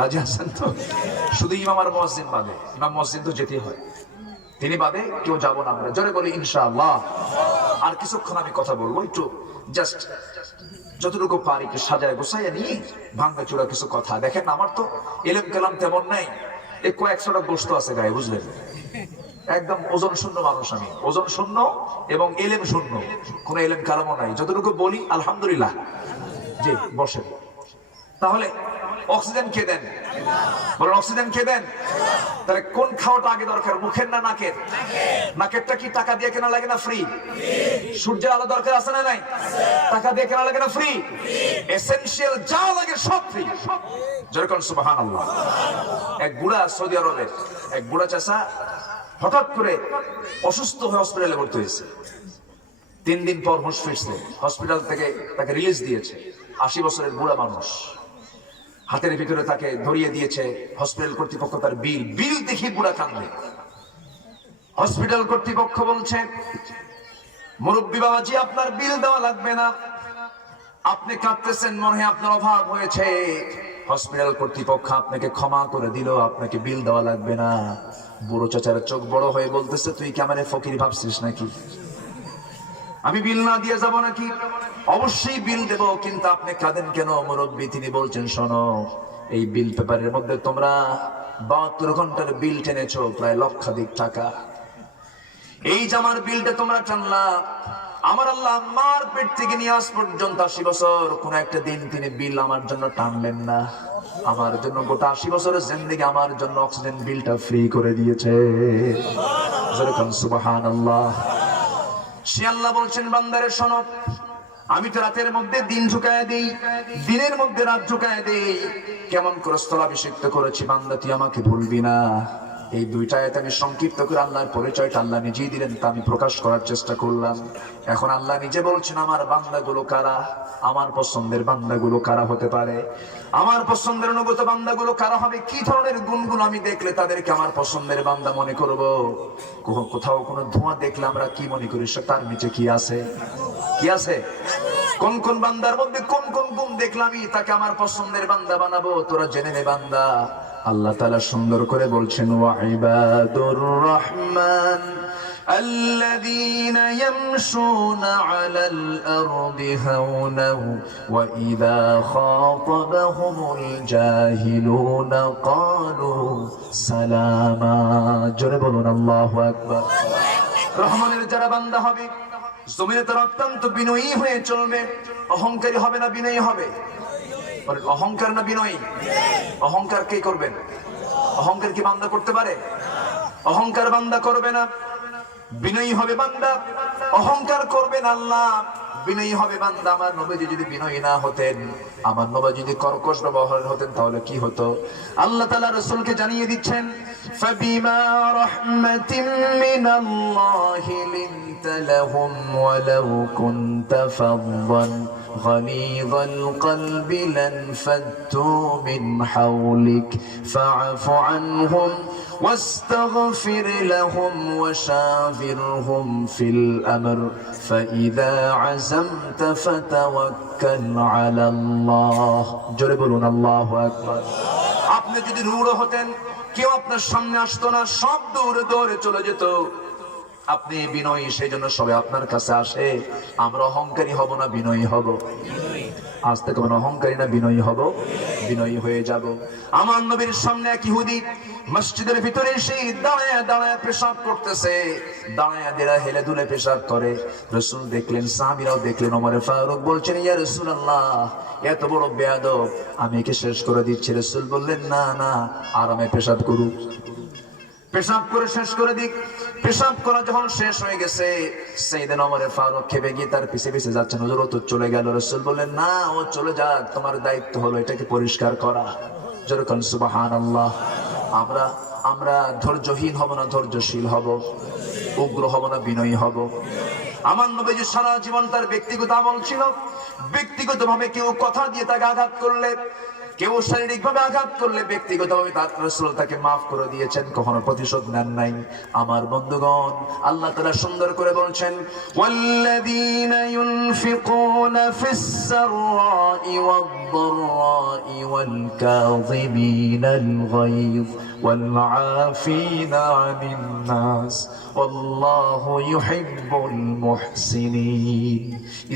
রাজি আছেন তো? শুধু ইমাম আর মুয়াজ্জিন বাদে, ইমাম মুয়াজ্জিন তো যেতে হয়, তিনি বাদে কেউ যাবো না আমরা। জোরে বলি ইনশাআল্লাহ। আর কিছুক্ষণ আমি কথা বলবো, একটু জাস্ট যতটুকু পারি একটু সাজায় গোছাইয়া নিয়ে ভাঙ্গা চূড়া কিছু কথা। দেখেন আমার তো এলেম কালাম তেমন নাই, এই কয়েকশোটা গোস্ত আছে গায়ে, বুঝলেন? একদম ওজন শূন্য মানুষ আমি, ওজন শূন্য এবং এলেম শূন্য, কোনো এলেম কালামও নাই। যতটুকু বলি আলহামদুলিল্লাহ। জি বসেন। তাহলে অক্সিজেন কে দেন? বলেন অক্সিজেন কে দেন? তাহলে কোন খাওয়াটা আগে দরকার, মুখের না নাকের? নাকেরটা কি টাকা দিয়ে কেনা লাগে না ফ্রি? সূর্যের আলো দরকার আছে না নাই? টাকা দিয়ে কেনা লাগে না ফ্রি? এসেনশিয়াল যা লাগে সব ফ্রি। যেরকম সুবহানাল্লাহ। এক বুড়া, সৌদি আরবের এক বুড়া চাচা হঠাৎ করে অসুস্থ হয়ে হসপিটালে ভর্তি হয়েছে। 3 দিন পর হুঁশ ফিরছে, হসপিটাল থেকে তাকে রিলিজ দিয়েছে। 80 বছরের বুড়া মানুষ, হাতের ভিতরে তাকে ধরিয়ে দিয়েছে হসপিটাল কর্তৃপক্ষ। তার বিল দেখি বুড়া কান্দে। হসপিটাল কর্তৃপক্ষ বলছে, মুরব্বী বাবাজি আপনার বিল দেওয়া লাগবে না, আপনি কাঁদতেছেন, মনে হয় আপনার অভাব হয়েছে। হসপিটাল কর্তৃপক্ষ আপনাকে ক্ষমা করে দিল, আপনাকে বিল দেওয়া লাগবে না। বুড়ো চাচার চোখ বড় হয়ে বলতেছে, তুই কি আমারে ফকির ভাবছিস নাকি? আমি বিল না দিয়ে যাব নাকি? অবশ্যই বিল দেব, কিন্তু আপনি কাঁদেন কেন মুরব্বী? তিনি বলছেন, শোনো, এই বিল পেপারের মধ্যে তোমরা 72 ঘন্টার বিল টেনেছো, প্রায় লক্ষাধিক টাকা। এই জামার বিলটা তোমরা টানলা। আমার আল্লাহ আমার পেট থেকে নিয়ে আজ পর্যন্ত 80 বছর কোন একটা দিন তিনি বিল আমার জন্য টানলেন না। আমার জন্য গোটা 80 বছরের জিন্দেগি আমার জন্য অক্সিজেন বিলটা ফ্রি করে দিয়েছে। সুবহানাল্লাহ। সে আল্লাহ বলছেন, বান্দারে শোনো, আমি তো রাতের মধ্যে দিন ঢুকায় দেই, দিনের মধ্যে রাত ঢুকায় দেই। কেমন করে স্থলাভিষিক্ত করেছি, বান্দা তুই আমাকে ভুলবি না। এই দুইটা আয়াত আমি সংক্ষিপ্ত করে আল্লাহর পরিচয়টা আল্লাহ নিজেই দিলেন, তা আমি প্রকাশ করার চেষ্টা করলাম। এখন আল্লাহ নিজে বলছেন, আমার বান্দাগুলো কারা, আমার পছন্দের বান্দাগুলো কারা হতে পারে, আমার পছন্দের অনুগত বান্দাগুলো কারা হবে, কি ধরনের গুণগুলো আমি দেখলে তাদেরকে আমার পছন্দের বান্দা মনে করব। কোথাও কোনো ধোঁয়া দেখলে আমরা কি মনে করি, তার নিচে কি আছে? কি আছে? কোন কোন বান্দার মধ্যে কোন কোন গুণ দেখলাম তাকে আমার পছন্দের বান্দা বানাবো, তোরা জেনে নে বান্দা। আল্লাহ তাআলা সুন্দর করে বলছেন, ওয়া ইবাদুর রহমান আল্লাযীনা ইয়ামশুনা আলাল আরদি হাওনাও ওয়া ইযা খাতাবাহুমুল জাহিলুনা ক্বালু সালামা। জোরে বলুন আল্লাহু আকবার। রহমানের যারা বান্দা হবে, জমিনে তারা অত্যন্ত বিনয়ী হয়ে চলবে, অহংকারী হবে না, বিনয়ী হবে। অহংকার না বিনয়ী? অহংকার কে করবেন? অহংকার কি বান্দা করতে পারে? অহংকার বান্দা করবে না, বিনয়ী হবে বান্দা। অহংকার করবেন আল্লাহ, বিনয়ী হবে বান্দা। আমার নবীজি যদি বিনয়ী না হতেন, আমার নবী যদি কর্কশ ব্যবহারের হতেন, তাহলে কি হতো? আল্লাহ তাআলা রাসূলকে জানিয়ে দিচ্ছেন, ফাবিমা রাহমাতিন মিনাল্লাহি লিনতা লাহুম ওয়ালাউ কুনতা ফাদদান গালিযাল কলবি লানফাদ্দু মিন হাওলিক ফাআফু আনহুম واستغفر لهم وشاورهم في الأمر فإذا عزمت فتوكل على الله জোরে বলুন আল্লাহু আকবার। আপনি যদি রূঢ় হতেন, কেউ আপনার সামনে আসতো না, সব দৌড়ে দৌড়ে চলে যেত। আপনি বিনয়ী, সেই জন্য সবাই আপনার কাছে আসে। আমরা অহংকারী হব না বিনয়ী হব? আজ থেকে আমরা অহংকারী না বিনয়ী হব? বিনয়ী হয়ে যাব। আমার নবীর সামনে এক ইহুদি মসজিদের ভিতরে এসে দাঁড়ায় দাঁড়ায় পেশাব করতেছে, দাঁড়ায় দেড়া হেলে দুলে পেশাব করে। রাসূল দেখলেন, সাহাবীরাও দেখলেন। ওমর ফারুক বলছেন, ইয়া রাসূলুল্লাহ, এত বড় বেয়াদব, আমি একে শেষ করে দিচ্ছি। রাসূল বললেন, না না, আরামে পেশাব করুক, পেশাব করে শেষ করে দিক। পেশাব করা যখন শেষ হয়ে গেছে, সাইয়েদনা ওমর ফারুক খেপে গিয়ে তার পিছে পিছে যাচ্ছেন। হুজুর, ও তো চলে গেল। রাসূল বললেন, না, ও চলে যাক, তোমার দায়িত্ব হলো এটাকে পরিষ্কার করা। যেরকম সুবহানাল্লাহ। আমরা ধৈর্যহীন হব না ধৈর্যশীল হব? উগ্র হব না বিনয়ী হব? আমার নবীজি সারা জীবন তার ব্যক্তিগত আমল ছিল। ব্যক্তিগতভাবে কেউ কথা দিয়ে তাকে আঘাত করলে, কেউ শারীরিক ভাবে আঘাত করলে, ব্যক্তিগতভাবে তার রাসূল তাকে মাফ করে দিয়েছেন, কখনো প্রতিশোধ নেন নাই। আমার বন্ধুগণ, আল্লাহ তাআলা সুন্দর করে বলছেন, ওয়াল্লাযীনা ইউনফিকুনা ফিস সাররাই ওয়াদ-দাররাই ওয়াল কাযিমিনাল গায়য ওয়াল আফিনা আনিন নাস ওয়াল্লাহু ইউহিব্বুল মুহসিনিন।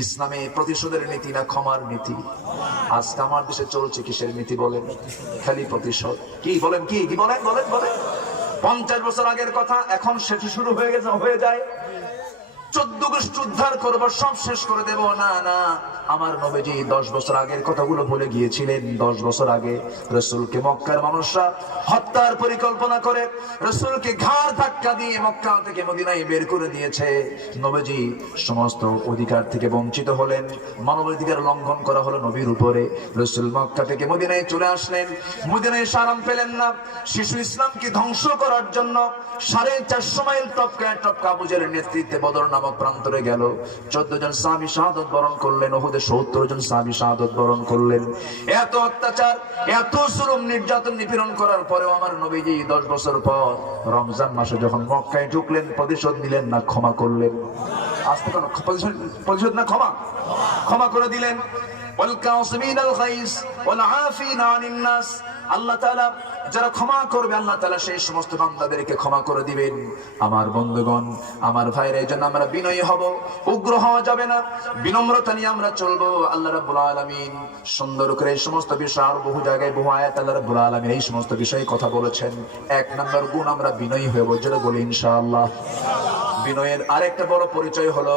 ইসলামে প্রতিশোধের নীতি না ক্ষমার নীতি? আজকে আমার দেশে চলছে কিসের নীতি বলেন? খালি প্রতিশোধ। কি বলেন? কি বলেন? বলেন বলেন। 50 বছর আগের কথা এখন সেটি শুরু হয়ে গেছে, হয়ে যায় 14 গোষ্ঠী উদ্ধার করবো, সব শেষ করে দেব। না না, আমার নবীজি 10 বছর আগের কথাগুলো ভুলে গিয়েছিলেন। 10 বছর আগে রাসূলকে মক্কার মানুষরা হত্যার পরিকল্পনা করে রাসূলকে ঘাড় ধাক্কা দিয়ে মক্কা থেকে মদিনায় বের করে দিয়েছে। নবীজি সমস্ত অধিকার থেকে বঞ্চিত হলেন, মানবাধিকার লঙ্ঘন করা হলো নবীর উপরে। রাসূল মক্কা থেকে মদিনায় চলে আসলেন, মদিনায় আরাম পেলেন না। শিশু ইসলামকে ধ্বংস করার জন্য 450 মাইল টপকায় টপকা আবু জাহেলের নেতৃত্বে বদর নামক প্রান্তরে গেল। 14 জন সাহাবী শাহাদাত বরণ করলেন। উহুদে 70 জন সাহাবী শাহাদাত বরণ করলেন। এত অত্যাচার, এত জুলুম, নির্যাতন, নিপীড়ন করার পরেও আমার নবীজি 10 বছর পর রমজান মাসে যখন মক্কায় ঢুকলেন, প্রতিশোধ নিলেন না ক্ষমা করলেন? আজ তো প্রতিশোধ না ক্ষমা? ক্ষমা করে দিলেন। ওয়াল কাযিমিনাল গায়জ ওয়াল আফিনা আনিন নাস। আল্লাহ তাআলা যারা ক্ষমা করবে, আল্লাহ তাআলা সেই সমস্ত বান্দাদেরকে ক্ষমা করে দিবেন। আমার বন্ধুগণ, আমার ভাইরা, এই জন্য আমরা বিনয়ী হব, উগ্র হওয়া যাবে না, বিনম্রতা নিয়ে আমরা চলবো। আল্লাহ রাব্বুল আলামিন সুন্দর করে এই সমস্ত বিষয়, আর বহু জায়গায় বহু আয়াত আল্লাহ রাব্বুল আলামিন এই সমস্ত বিষয়ে কথা বলেছেন। 1 নম্বর গুণ, আমরা বিনয়ী হয়ে যেটা বলি ইনশাআল্লাহ। বিনয়ের আরেকটা বড় পরিচয় হলো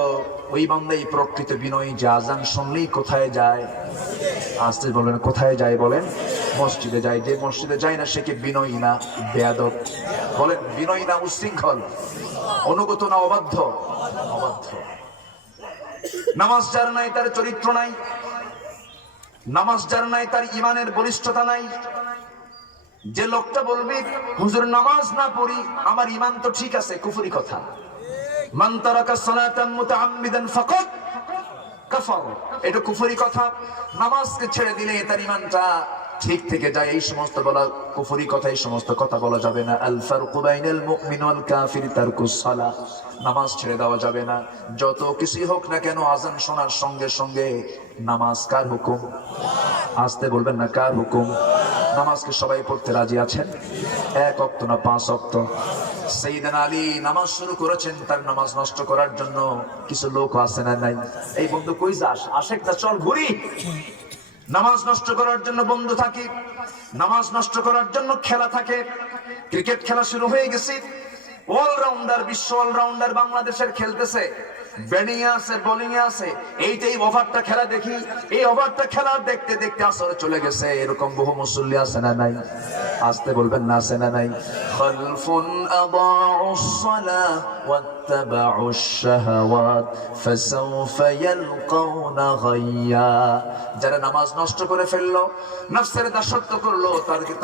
ওই বান্দাই প্রকৃত বিনয়ী যে আজান শুনলেই কোথায় যায়? আসতে বলেন, কোথায় যায় বলেন? মসজিদে যায়। যে মসজিদে যায় না সে কি বিনয়ী না বেয়াদব? বলেন, বিনয়ী না উচ্ছৃঙ্খল? অনুগত না অবাধ্য? অবাধ্য। নামাজ যার নাই তার চরিত্র নাই, নামাজ যার নাই তার ঈমানের বলিষ্ঠতা নাই। যে লোকটা বলবে হুজুর নামাজ না পড়ি আমার ঈমান তো ঠিক আছে, কুফরি কথা। মান তারাকা সালাতান মুতাআম্মিদান ফাকাদ কাফার, এটা কুফরি কথা। নামাজকে ছেড়ে দিলে তার ঈমানটা ঠিক থেকে যায়, এই সমস্ত বলা কুফরি কথা, এই সমস্ত কথা বলা যাবে না। আল ফারকু বাইনাল মুমিন ওয়াল কাফির তারকুস সালাহ, নামাজ ছেড়ে দেওয়া যাবে না। যত কিছুই হোক না কেন, আজান শোনার সঙ্গে সঙ্গে নামাজ কার হুকুম? আসতে বলবেন না, কার হুকুম? নামাজকে সবাই পড়তে রাজি আছেন? 1 ওয়াক্ত না 5 ওয়াক্ত? সাইয়েদনা আলী নামাজ শুরু করেছেন, তার নামাজ নষ্ট করার জন্য কিছু লোক আছে না নাই? এই বন্ধু কই যাস, আশেক না, চল ঘুরি। নামাজ নষ্ট করার জন্য বন্ধু থাকে, নামাজ নষ্ট করার জন্য খেলা থাকে। ক্রিকেট খেলা শুরু হয়ে গেছে, অলরাউন্ডার, বিশ্ব অলরাউন্ডার বাংলাদেশের খেলতেছে, ব্যাটিং এ আছে, বোলিং এ আছে। এইটাই ওভারটা খেলা দেখি, এই ওভারটা খেলা দেখতে দেখতে আসরে চলে গেছে। এরকম বহু মুসল্লি আছে না নাই? আসতে বলবেন না, আছে না নাই? খালফুন আদাউস সালাহ ওয়াত واتبعوا الشهوات فسوف يلقون غيا। যারা নামাজ নষ্ট করে ফেললো, নফসের দাসত্ব করলো,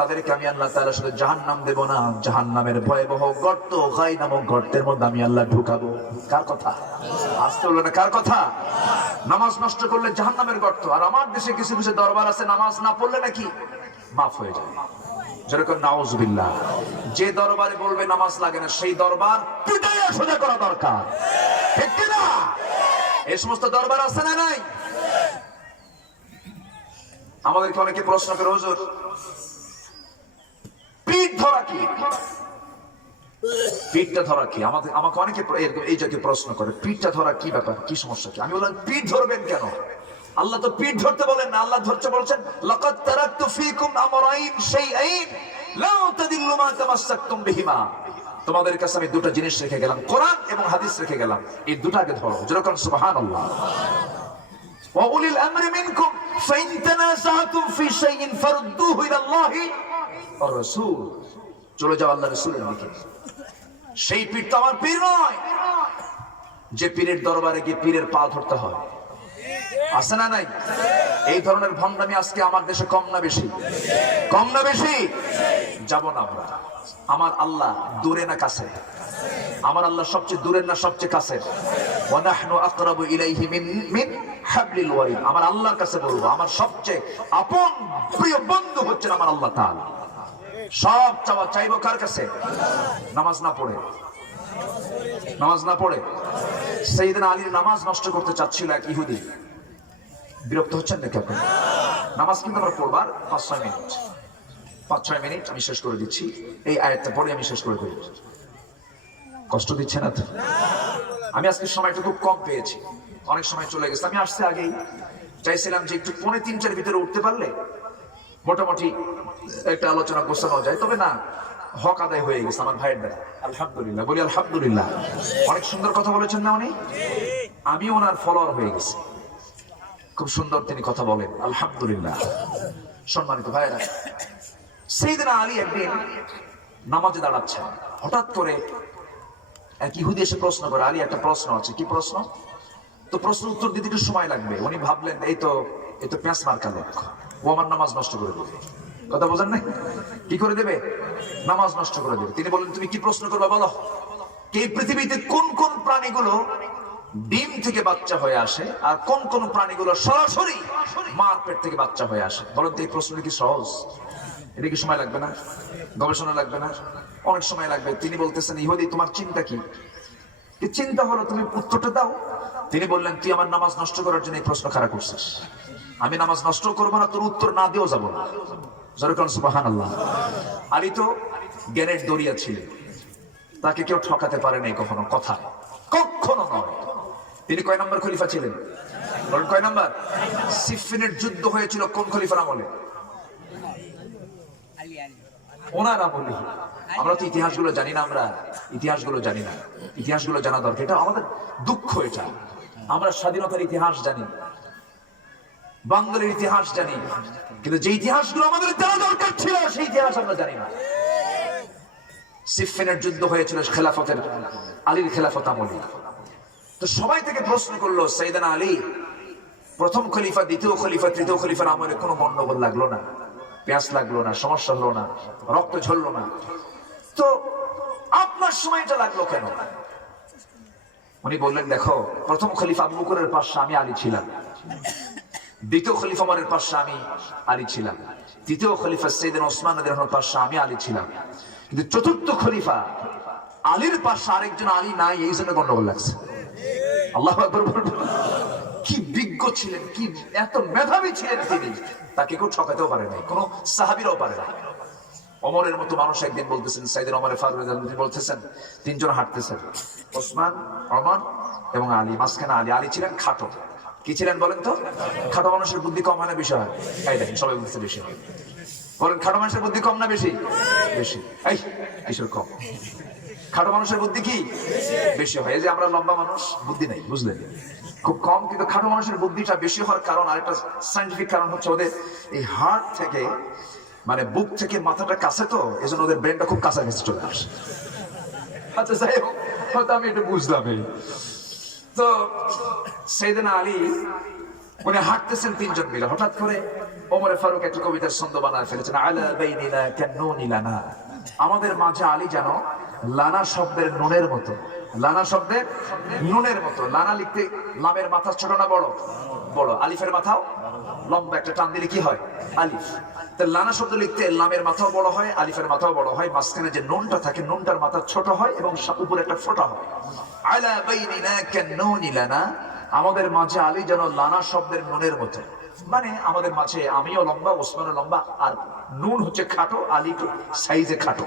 তাদেরকে আমি আল্লাহ তাআলা শুধু জাহান্নাম দেব না, জাহান্নামের ভয়াবহ গর্ত, গাই নামক গর্তের মধ্যে আমি আল্লাহ ঢুকাবো। কার কথা? আসতে হলো না, কার কথা? নামাজ নষ্ট করলে জাহান্নামের গর্ত। আর আমার দেশে কিছু কিছু দরবার আছে, নামাজ না পড়লে নাকি মাফ হয়ে যায়। যেরকম নাউজুবিল্লাহ, যে দরবারে বলবে নামাজ লাগে না, সেই দরবার পিটাইয়া সোজা করা দরকার, ঠিক কি না? এই সমস্ত দরবার আছে না নাই? আমাদেরকে অনেকে প্রশ্ন করে, হুজুর পিঠ ধরা কি? পিঠটা ধরা কি? আমাকে অনেকে এই জাতীয় প্রশ্ন করে, পিঠটা ধরা কি ব্যাপার, কি সমস্যা কি? আমি বললাম, পিঠ ধরবেন কেন? আল্লাহ তো পিঠ ধরতে বলেন না, আল্লাহ ধরতে বলছেন লাকাদ তারাকতু ফীকুম আমরাইন শাইআইন লা তাদিল্লু মা তামাসসাকতুম বিহিমা। তোমাদের কাছে আমি দুটো জিনিস রেখে গেলাম, কোরআন এবং হাদিস রেখে গেলাম, এই দুটাকে ধরো। যেরকম সুবহানাল্লাহ। ওয়া উলিল আমরি মিনকুম ফাইন তানাযাতুম ফি শাইইন ফারুদ্দুহু ইলাল্লাহি ওয়া রাসূল। চলে যাও আল্লাহর রাসূলের দিকে। সেই পীর তো আমার পীর নয়, যে পীরের দরবারে গিয়ে পীরের পা ধরতে হয়। আছে না নাই? এই ধরনের ভণ্ডামি আজকে আমার দেশে কম না বেশি? কম না বেশি? যাব না আমরা। আমার আল্লাহ দূরে না কাছে? আমার আল্লাহ সবচেয়ে দূরের না সবচেয়ে কাছের? ওয়া নাহনু আকরাবু ইলাইহি মিন হাবলিল ওয়ারিদ। আমার আল্লাহর কাছে বলবো, আমার সবচেয়ে আপন প্রিয় বন্ধু হচ্ছেন আমার আল্লাহ তাআলা। সব চাইবো কার কাছে? নামাজ না পড়ে, নামাজ না পড়ে সাইয়েদনা আলীর নামাজ নষ্ট করতে চাচ্ছিল এক ইহুদি। বিরক্ত হচ্ছেন নাকি আপনি? নামাজ কিন্তু আমরা পড়বার 5-6 মিনিট আমি শেষ করে দিচ্ছি। এই আয়াতটা পড়ে আমি শেষ করে দেব। কষ্ট দিচ্ছে না তো? আমি আজকে সময়টা খুব কম পেয়েছি, অনেক সময় চলে গেছে। আমি আসতে আগেই চাইছিলাম যে একটু 2:45-এর ভিতরে উঠতে পারলে মোটামুটি একটা আলোচনা গোছানো যায়, তবে না, হক আদায় হয়ে গেছে আমার ভাইয়ের দ্বারা। আলহামদুলিল্লাহ, বলি আলহামদুলিল্লাহ। অনেক সুন্দর কথা বলেছেন না উনি? আমি ওনার ফলোয়ার হয়ে গেছি। খুব সুন্দর তিনি কথা বলেন, আলহামদুলিল্লাহ। সম্মানিত ভাইয়েরা, সাইয়েদনা আলী একদিন নামাজে দাঁড়াচ্ছেন, হঠাৎ করে এক ইহুদি এসে প্রশ্ন করে, আলী একটা প্রশ্ন আছে। কি প্রশ্ন? তো প্রশ্ন উত্তর দিতে একটু সময় লাগবে। উনি ভাবলেন এই তো পেঁচ মার্কা লোক, ও আমার নামাজ নষ্ট করে দেবে। কথা বোঝেন না? কি করে দেবে? নামাজ নষ্ট করে দেবে। তিনি বললেন, তুমি কি প্রশ্ন করবে বলো? এই পৃথিবীতে কোন কোন প্রাণীগুলো ডিম থেকে বাচ্চা হয়ে আসে, আর কোন কোন প্রাণীগুলো সরাসরি মার পেট থেকে বাচ্চা হয়ে আসে? বলেন তো, এই প্রশ্নটা কি সহজ? এটা কি সময় লাগবে না? গবেষণা লাগবে না? অনেক সময় লাগবে। তিনি বলতেছেন, ইহুদি তোমার চিন্তা কি? চিন্তা হলো তুমি উত্তরটা দাও। তিনি বললেন, তুই আমার নামাজ নষ্ট করার জন্য এই প্রশ্ন খাড়া করছিস। আমি নামাজ নষ্ট করবো না, তোর উত্তর না দিয়েও যাবো না। যেরকম সুবহানাল্লাহ। আলী তো জ্ঞানের দরিয়া ছিলেন, তাকে কেউ ঠকাতে পারে নাই কখনো, কথা কখনো নয়। তিনি কয় নম্বর খলিফা ছিলেন? বলেন কয় নম্বর? সিফিনের যুদ্ধ হয়েছিল কোন খলিফার আমলে? ওনার আমলে। আমরা তো ইতিহাসগুলো জানি না, আমরা ইতিহাসগুলো জানি না। ইতিহাসগুলো জানা দরকার, এটা আমাদের দুঃখ। এটা আমরা স্বাধীনতার ইতিহাস জানি, বাঙালির ইতিহাস জানি, কিন্তু যে ইতিহাসগুলো আমাদের জানা দরকার ছিল সেই ইতিহাস আমরা জানি না। সিফিনের যুদ্ধ হয়েছিল খেলাফতের আলীর খেলাফত আমলে। তো সবাই থেকে প্রশ্ন করলো, সাইয়েদনা আলী প্রথম খলিফা, দ্বিতীয় খলিফা, তৃতীয় খলিফার আমলে কোনো গন্ডগোল লাগলো না, পেঁয়াজ লাগলো না, সমস্যা হলো না, রক্ত ঝরলো না, তো আপনার সময়টা লাগলো কেন? উনি বললেন, দেখো, প্রথম খলিফা আবু বকরের পাশে আমি আলী ছিলাম, দ্বিতীয় খলিফা ওমরের পাশে আমি আলী ছিলাম, তৃতীয় খলিফা সাইয়েদনা ওসমান রাদিয়াল্লাহু আনহুর পাশে আমি আলী ছিলাম, কিন্তু চতুর্থ খলিফা আলীর পাশে আরেকজন আলী নাই, এই জন্য গন্ডগোল লাগছে। আল্লাহু আকবার বলবেন। কি বিজ্ঞ ছিলেন, কি এত মেধাবী ছিলেন তিনি, তাকে কেউ ঠকাতেও পারে নাই, কোনো সাহাবীরাও পারে না। ওমরের মতো মানুষ একদিন বলতেছেন, সাইয়েদনা ওমর ফারুক রাদিয়াল্লাহু আনহু বলতেছেন, তিনজন হাঁটতেছেন, ওসমান, ওমর এবং আলী, মাঝখানে আলী। আলী ছিলেন খাটো। কি ছিলেন বলেন তো? খাটো মানুষের বুদ্ধি কম হয় না বেশি হয়? এই দেখেন সবাই বলতেছে বেশি হয়। বলেন, খাটো মানুষের বুদ্ধি কম না বেশি? বেশি। এই কিসের কম? খাটো মানুষের বুদ্ধি কি বেশি হয়। এই যে আমরা লম্বা মানুষ, বুদ্ধি নাই, বুঝলেন, খুব কম, কিন্তু খাটো মানুষের বুদ্ধিটা বেশি হওয়ার কারণ, আরেকটা সায়েন্টিফিক কারণ হচ্ছে ওদের এই হার্ট থেকে, মানে বুক থেকে মাথাটা কাছে, তো এই জন্য ওদের ব্রেনটা খুব কাছাকাছি চলে আসে। আচ্ছা, যাই হোক, হয়তো আমি এটা বুঝলামই। তো সাইয়েদনা আলী উনি হাঁটতেছেন তিনজন মিলে, হঠাৎ করে ওমরে ফারুক একটা কবিতার ছন্দ বানায় ফেলেছেন, আলা বাইনিনা কান্নুনি লানা, আমাদের মাঝে আলী যেন লানা শব্দের নুনের মতো, লানা শব্দের নুনের মতো। লানা লিখতে লামের মাথা ছোট না বড়? বড়। আলিফের মাথাও লম্বা, একটা টান দিলে কি হয়? আলিফ। তো লানা শব্দ লিখতে লামের মাথাও বড় হয়, আলিফের মাথাও বড় হয়, মাঝখানে যে নুনটা থাকে নুনটার মাথা ছোট হয় এবং উপরে একটা ফোঁটা হয়। আলা বাইনিনা কান্নুনি লানা, আমাদের মাঝে আলী যেন লানা শব্দের নুনের মতো। মানে আমাদের মাঝে আমিও লম্বা, ওসমানও লম্বা, আর নুন হচ্ছে খাটো, আলী সাইজে খাটো।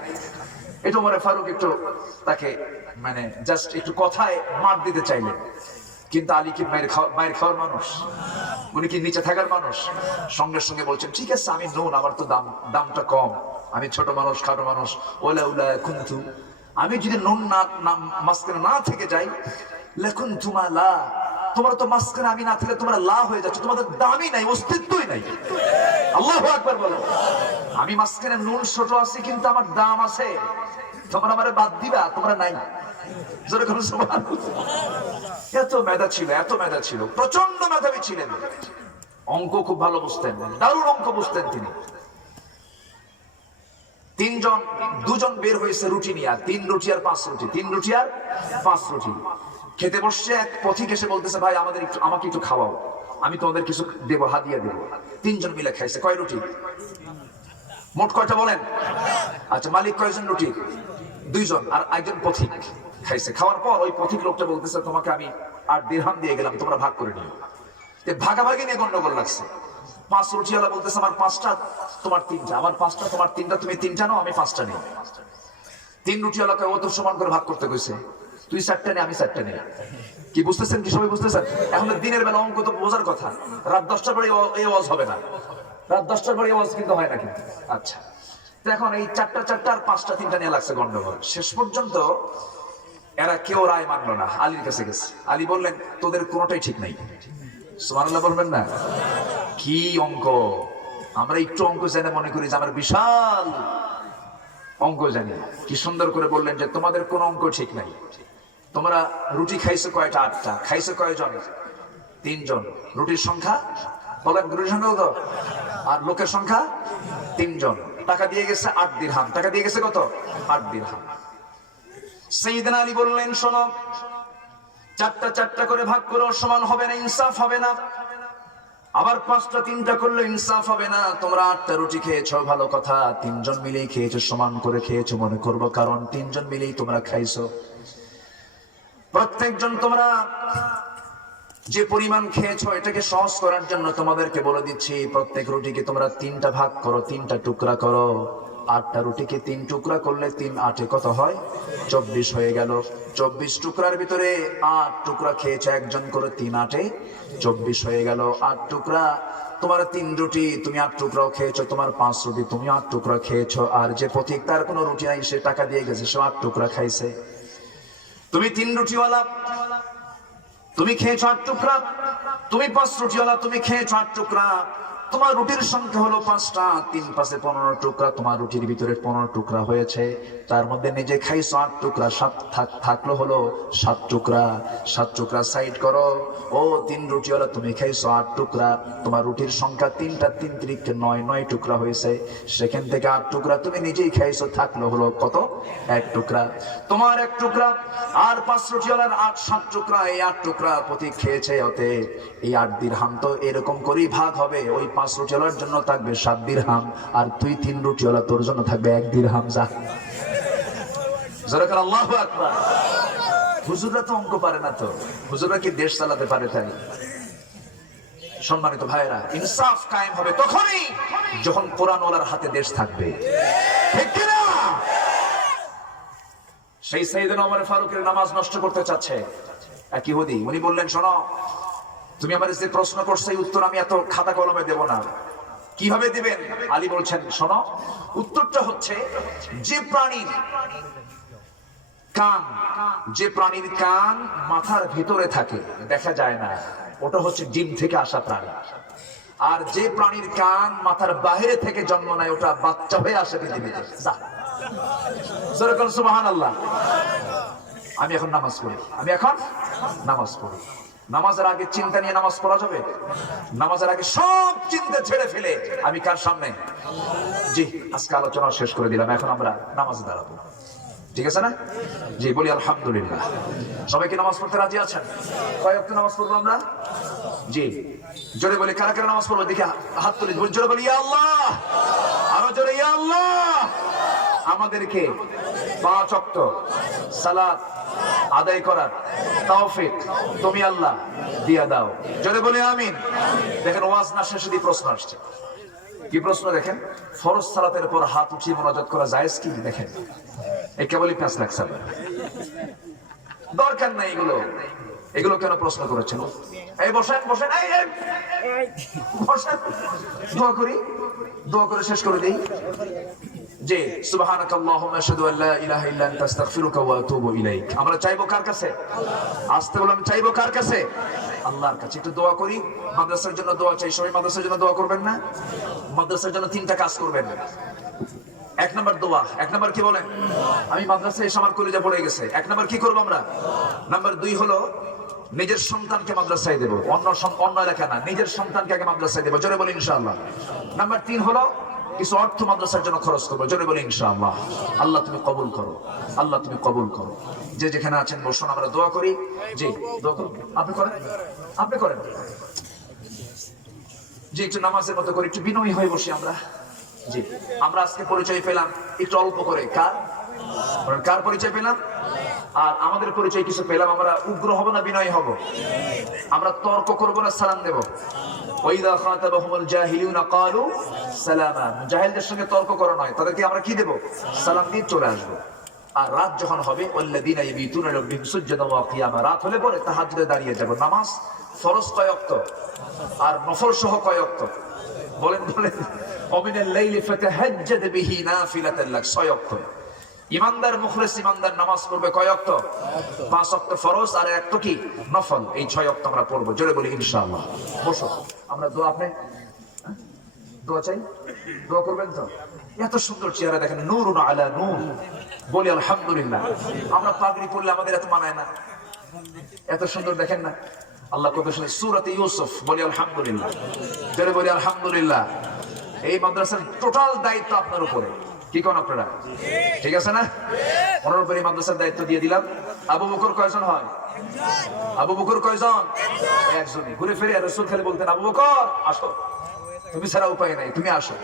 এটা ওমর ফারুক একটু তাকে মানে জাস্ট একটু কথায় মার দিতে চাইলেন, কিন্তু আলী কি মায়ের খাওয়ার মানুষ? উনি কি নিচে থাকার মানুষ? সঙ্গে সঙ্গে বলছেন, ঠিক আছে আমি নুন, আমার তো দামটা কম, আমি ছোট মানুষ, খাটো মানুষ, ওলা উলা কুন্তু, আমি যদি নুন না মাঝখানে না থেকে যাই, লেখুন তুমা লা, তোমরা তো মাঝখানে আমি না থাকলে তোমরা লা হয়ে যাচ্ছে, তোমাদের দামই নাই, অস্তিত্বই নাই। আল্লাহু আকবার বলো। আমি মাঝখানে নুন ছোট আছি কিন্তু আমার দাম আছে, তোমরা আমারে বাদ দিবা, তোমরা নাই। জোরে করে সুবহানাল্লাহ। এত মেধা ছিল, এত মেধা ছিল, প্রচন্ড মেধাবী ছিলেন। অঙ্ক খুব ভালো বুঝতেন, দারুণ অঙ্ক বুঝতেন তিনি। দুজন বের হয়েছে রুটি নিয়ে, 3 রুটি আর 5 রুটি, 3 রুটি আর 5 রুটি খেতে বসছে। এক পথিক এসে বলতেছে, ভাই আমাকে একটু খাওয়াও, আমি তোমাদের কিছু দেবো, হাদিয়া দেবো। 3 জন মিলে খাইছে। কয় রুটি? মোট কয়টা বলেন? আচ্ছা, মালিক কয়জন রুটি? 2 জন, আর একজন পথিক খাইছে। খাওয়ার পর ওই পথিক লোকটা বলতেছে, তোমাকে আমি 8 দিরহাম দিয়ে গেলাম, তোমরা ভাগ করে নিও। ভাগাভাগি নিয়ে গন্ডগোল লাগছে। 5 রুটিওয়ালা বলতেছে, আমার 5টা, তোমার 3টা, আমার 5টা, তোমার 3টা, তুমি 3টা নাও, আমি 5টা নিই। 3 রুটিওয়ালা কয়, ও তো সমান করে ভাগ করতে কইছে, তুই 4টা নে, আমি 4টা নেই। কি বুঝতেছেন? কি সবাই বুঝতেছেন? এখন দিনের বেলা অঙ্ক তো বোঝার কথা, রাত 10টার পরে এই ওয়াজ হবে না, রাত 10টার পরে ওয়াজ কিন্তু হয় না কিন্তু। আচ্ছা, তো এখন এই 4টা আর 5টা 3টা নিয়ে লাগছে গন্ডগোল। শেষ পর্যন্ত এরা কেউ রায় মানলো না, আলীর কাছে গেছে। আলী বললেন, তোদের কোনোটাই ঠিক নাই। সুবহানাল্লাহ বলবেন না? কি অঙ্ক! আমরা একটু অঙ্ক জানি মনে করি যে আমরা বিশাল অঙ্ক জানি। কি সুন্দর করে বললেন যে তোমাদের কোন অঙ্ক ঠিক নাই। তোমরা রুটি খাইছো কয়টা? 8টা। খাইছো কয়জন? 3 জন। রুটির সংখ্যা বলেন, রুটির সংখ্যা কত? আর লোকের সংখ্যা 3 জন। টাকা দিয়ে গেছে 8 দিরহাম। টাকা দিয়ে গেছে কত? 8 দিরহাম। সাইয়েদনা আলী বললেন, শোনো, 4টা করে ভাগ করো, সমান হবে না, ইনসাফ হবে না। আবার 5টা 3টা করলে ইনসাফ হবে না। তোমরা 8টা রুটি খেয়েছো, ভালো কথা, 3 জন মিলেই খেয়েছো, সমান করে খেয়েছো মনে করবো, কারণ 3 জন মিলেই তোমরা খাইছো। প্রত্যেকজন তোমরা যে পরিমাণ খেয়েছো, এটাকে সহজ করার জন্য তোমাদেরকে বলে দিচ্ছি, প্রত্যেক রুটিকে তোমরা 3টা ভাগ করো, 3টা টুকরা করো। 8টা রুটিকে 3 টুকরা করলে 3 8 কত হয়? 24 হয়ে গেল। 24 টুকরার ভিতরে 8 টুকরা খেয়েছো একজন করে, 3 8 24 হয়ে গেল। 8 টুকরা, তোমার 3 রুটি, তুমি 8 টুকরাও খেয়েছো, তোমার 5 রুটি, তুমি 8 টুকরা খেয়েছো। আর যে পথিক, তার কোনো রুটি নাই, সে টাকা দিয়ে গেছে, সে 8 টুকরা খাইছে। তুমি 3 রুটিওয়ালা, তুমি খেয়েছো 8 টুকরা। তুমি 5 রুটিওয়ালা, তুমি খেয়েছো 8 টুকরা। তোমার রুটির সংখ্যা হলো 5টা, 3 5 15 টুকরা। তোমার রুটির ভিতরে 15 টুকরা হয়েছে, তার মধ্যে নিজে খাইছো 8 টুকরা, 7 থাকলো হলো 7 টুকরা। 7 টুকরা সাইড করো। ও 3 রুটিওয়ালা, তুমি খাইছো 8 টুকরা, তোমার রুটির সংখ্যা 3টা, 3 3 9 টুকরা হয়েছে। সেখান থেকে 8 টুকরা তুমি নিজেই খাইছো, থাকলো হলো কত? 1 টুকরা। তোমার 1 টুকরা, আর 5 রুটিওয়ালার 7 টুকরা, এই 8 টুকরা প্রতি খেয়েছে। ওতে এই 8 দিরহাম তো এরকম করেই ভাগ হবে। ওই 5 রুটিওয়ালার জন্য থাকবে 7 দিরহাম, আর তুই 3 রুটিওয়ালা, তোর জন্য থাকবে 1 দিরহাম। যা, যারা আল্লাহু আকবার। হুজুররা তো অঙ্ক পারে না, তো হুজুররা কি দেশ চালাতে পারে? তাই সম্মানিত ভাইরা, ইনসাফ কায়েম হবে তখনই যখন কোরআন ওয়ালার হাতে দেশ থাকবে, ঠিক কি না? সেই সাইয়েদনা ওমর ফারুকের নামাজ নষ্ট করতে চাচ্ছে এক ইহুদি। উনি বললেন, শোনো, তুমি আমার যে প্রশ্ন করছো, এই উত্তর আমি এত খাতা কলমে দেব না। কিভাবে দিবেন? আলী বলছেন, শোনো, উত্তরটা হচ্ছে, যে প্রাণীর কান মাথার ভিতরে থাকে, দেখা যায় না, ওটা হচ্ছে ডিম থেকে আসা প্রাণী। আর যে প্রাণীর কান মাথার বাহিরে থেকে জন্ম নেয়, ওটা বাচ্চা হয়ে আসে পৃথিবীতে। সুবহানাল্লাহ। আমি এখন নামাজ পড়ি, আমি এখন নামাজ পড়ি। নামাজের আগে চিন্তা নিয়ে নামাজ পড়া যাবে? নামাজের আগে সব চিন্তা ছেড়ে ফেলে আমি কার সামনে? জি, আজকে আলোচনা শেষ করে দিলাম, এখন আমরা নামাজে দাঁড়াবো, ঠিক আছে না? জি, বলি আলহামদুলিল্লাহ। সবাই কি নামাজ পড়তে রাজি আছেন? কয় ওয়াক্ত নামাজ পড়বো আমরা? জি, জোরে বলি কারা কারা নামাজ পড়বো দেখি হাত তুলি, জোরে বলি ইয়া আল্লাহ, আরো জোরে ইয়া আল্লাহ। আমাদেরকে 5 ওয়াক্ত সালাত আদায় করার তৌফিক তুমি আল্লাহ দিয়া দাও, জোরে বলি আমিন। দেখেন ওয়াজ না শেষে দিয়ে প্রশ্ন আসছে। কি প্রশ্ন দেখেন? ফরজ সালাতের পর হাত উঠিয়ে মোনাজাত করা জায়েজ কি? দেখেন এই কেবলই 5 লাখ সাল, দরকার নাই এগুলো। এগুলো কেন প্রশ্ন করেছেন? এই বসেন বসেন, এই বসেন, দোয়া করি, দোয়া করে শেষ করে দেই। জি, সুবহানাকাল্লাহুম্মা আশহাদু আল্লা ইলাহা ইল্লা আনতা আস্তাগফিরুকা ওয়া আতুবু ইলাইক। আমরা চাইবো কার কাছে? আস্তে বললাম, চাইবো কার কাছে? আল্লাহর কাছে। একটু দোয়া করি, মাদ্রাসার জন্য দোয়া চাই। সবাই মাদ্রাসার জন্য দোয়া করবেন না? মাদ্রাসার জন্য 3টা কাজ করবেন। 1 নম্বর দোয়া। 1 নম্বর কি বলেন? আমি মাদ্রাসায় এসে আমার কলিজা পড়ে গেছে। 1 নম্বর কি করবো আমরা? নাম্বার 2 হলো নিজের সন্তানকে মাদ্রাসায় দেবো, অন্য এলাকা না, নিজের সন্তানকে আগে মাদ্রাসায় দেবো, জোরে বলি ইনশাআল্লাহ। নাম্বার 3 হলো কিছু অর্থ মাদ্রাসার জন্য খরচ করবো, জোরে বলি ইনশাআল্লাহ। আল্লাহ তুমি কবুল করো, আল্লাহ তুমি কবুল করো। যে যেখানে আছেন বসুন, আমরা দোয়া করি। জি, দোয়া করুন। আপনি করেন, আপনি করেন। জি, একটু নামাজের মতো করে একটু বিনয়ী হয়ে বসি আমরা। জি, আমরা আজকে পরিচয় পেলাম একটু অল্প করে। কার কার পরিচয় পেলাম? আর আমাদের পরিচয় কিছু পেলাম। আমরা উগ্র হব না বিনয়ী হব? আমরা তর্ক করব না সালাম দেব? ওয়াইদা খাতাবাহুমুল জাহিলুনা ক্বালু সালামা। জাহিলদের সঙ্গে তর্ক করা নয়, তাদেরকে আমরা কি দেব? সালাম দিয়ে চলে আসবো। আর রাত যখন হবে ওয়াল্লাযীনা ইয়াবিতুনা লিরাব্বিহিম সুজদান ওয়া কিয়ামা, রাত হলে পরে তাহাজ্জুদে দাঁড়িয়ে যাব। নামাজ ফরজ কয় ওয়াক্ত আর নফল সহ কয় ওয়াক্ত? বলেন বলেন। ওমিনাল লাইলি ফাতাহাজ্জাদ বিহি নাফিলাতান লাক, 6 ওয়াক্ত। ইমানদার মুখলিস ইমানদার নামাজ পড়বে কয় ওয়াক্ত? 5 ওয়াক্ত ফরজ আর 1 কি নফল। এই 6 ওয়াক্ত আমরা পড়বো, জোরে বলি ইনশাআল্লাহ। বসো, আমরা দোয়া, আপনি দোয়া চাই, দোয়া করবেন তো? এত সুন্দর চেহারা দেখেন, নূরুন আলা নূর, বলি আলহামদুলিল্লাহ। আমরা পাগড়ি পড়লে আমাদের এত মানায় না, এত সুন্দর দেখেন না। আল্লাহ কত সুন্দর, সূরাতে ইউসুফ, বলি আলহামদুলিল্লাহ, জোরে বলি আলহামদুলিল্লাহ। এই মাদ্রাসার টোটাল দায়িত্ব আপনার উপরে, কি কোন আপনারা? ঠিক আছে না? ওনার উপরে মাদ্রাসার দায়িত্ব দিয়ে দিলাম। আবু বকর কয়জন হয়? আবু বকর কয়জন? একজনই। ঘুরে ফিরে রাসূল খালি বলতেন, আবু বকর আসো, তুমি ছাড়া উপায় নাই, তুমি আসো।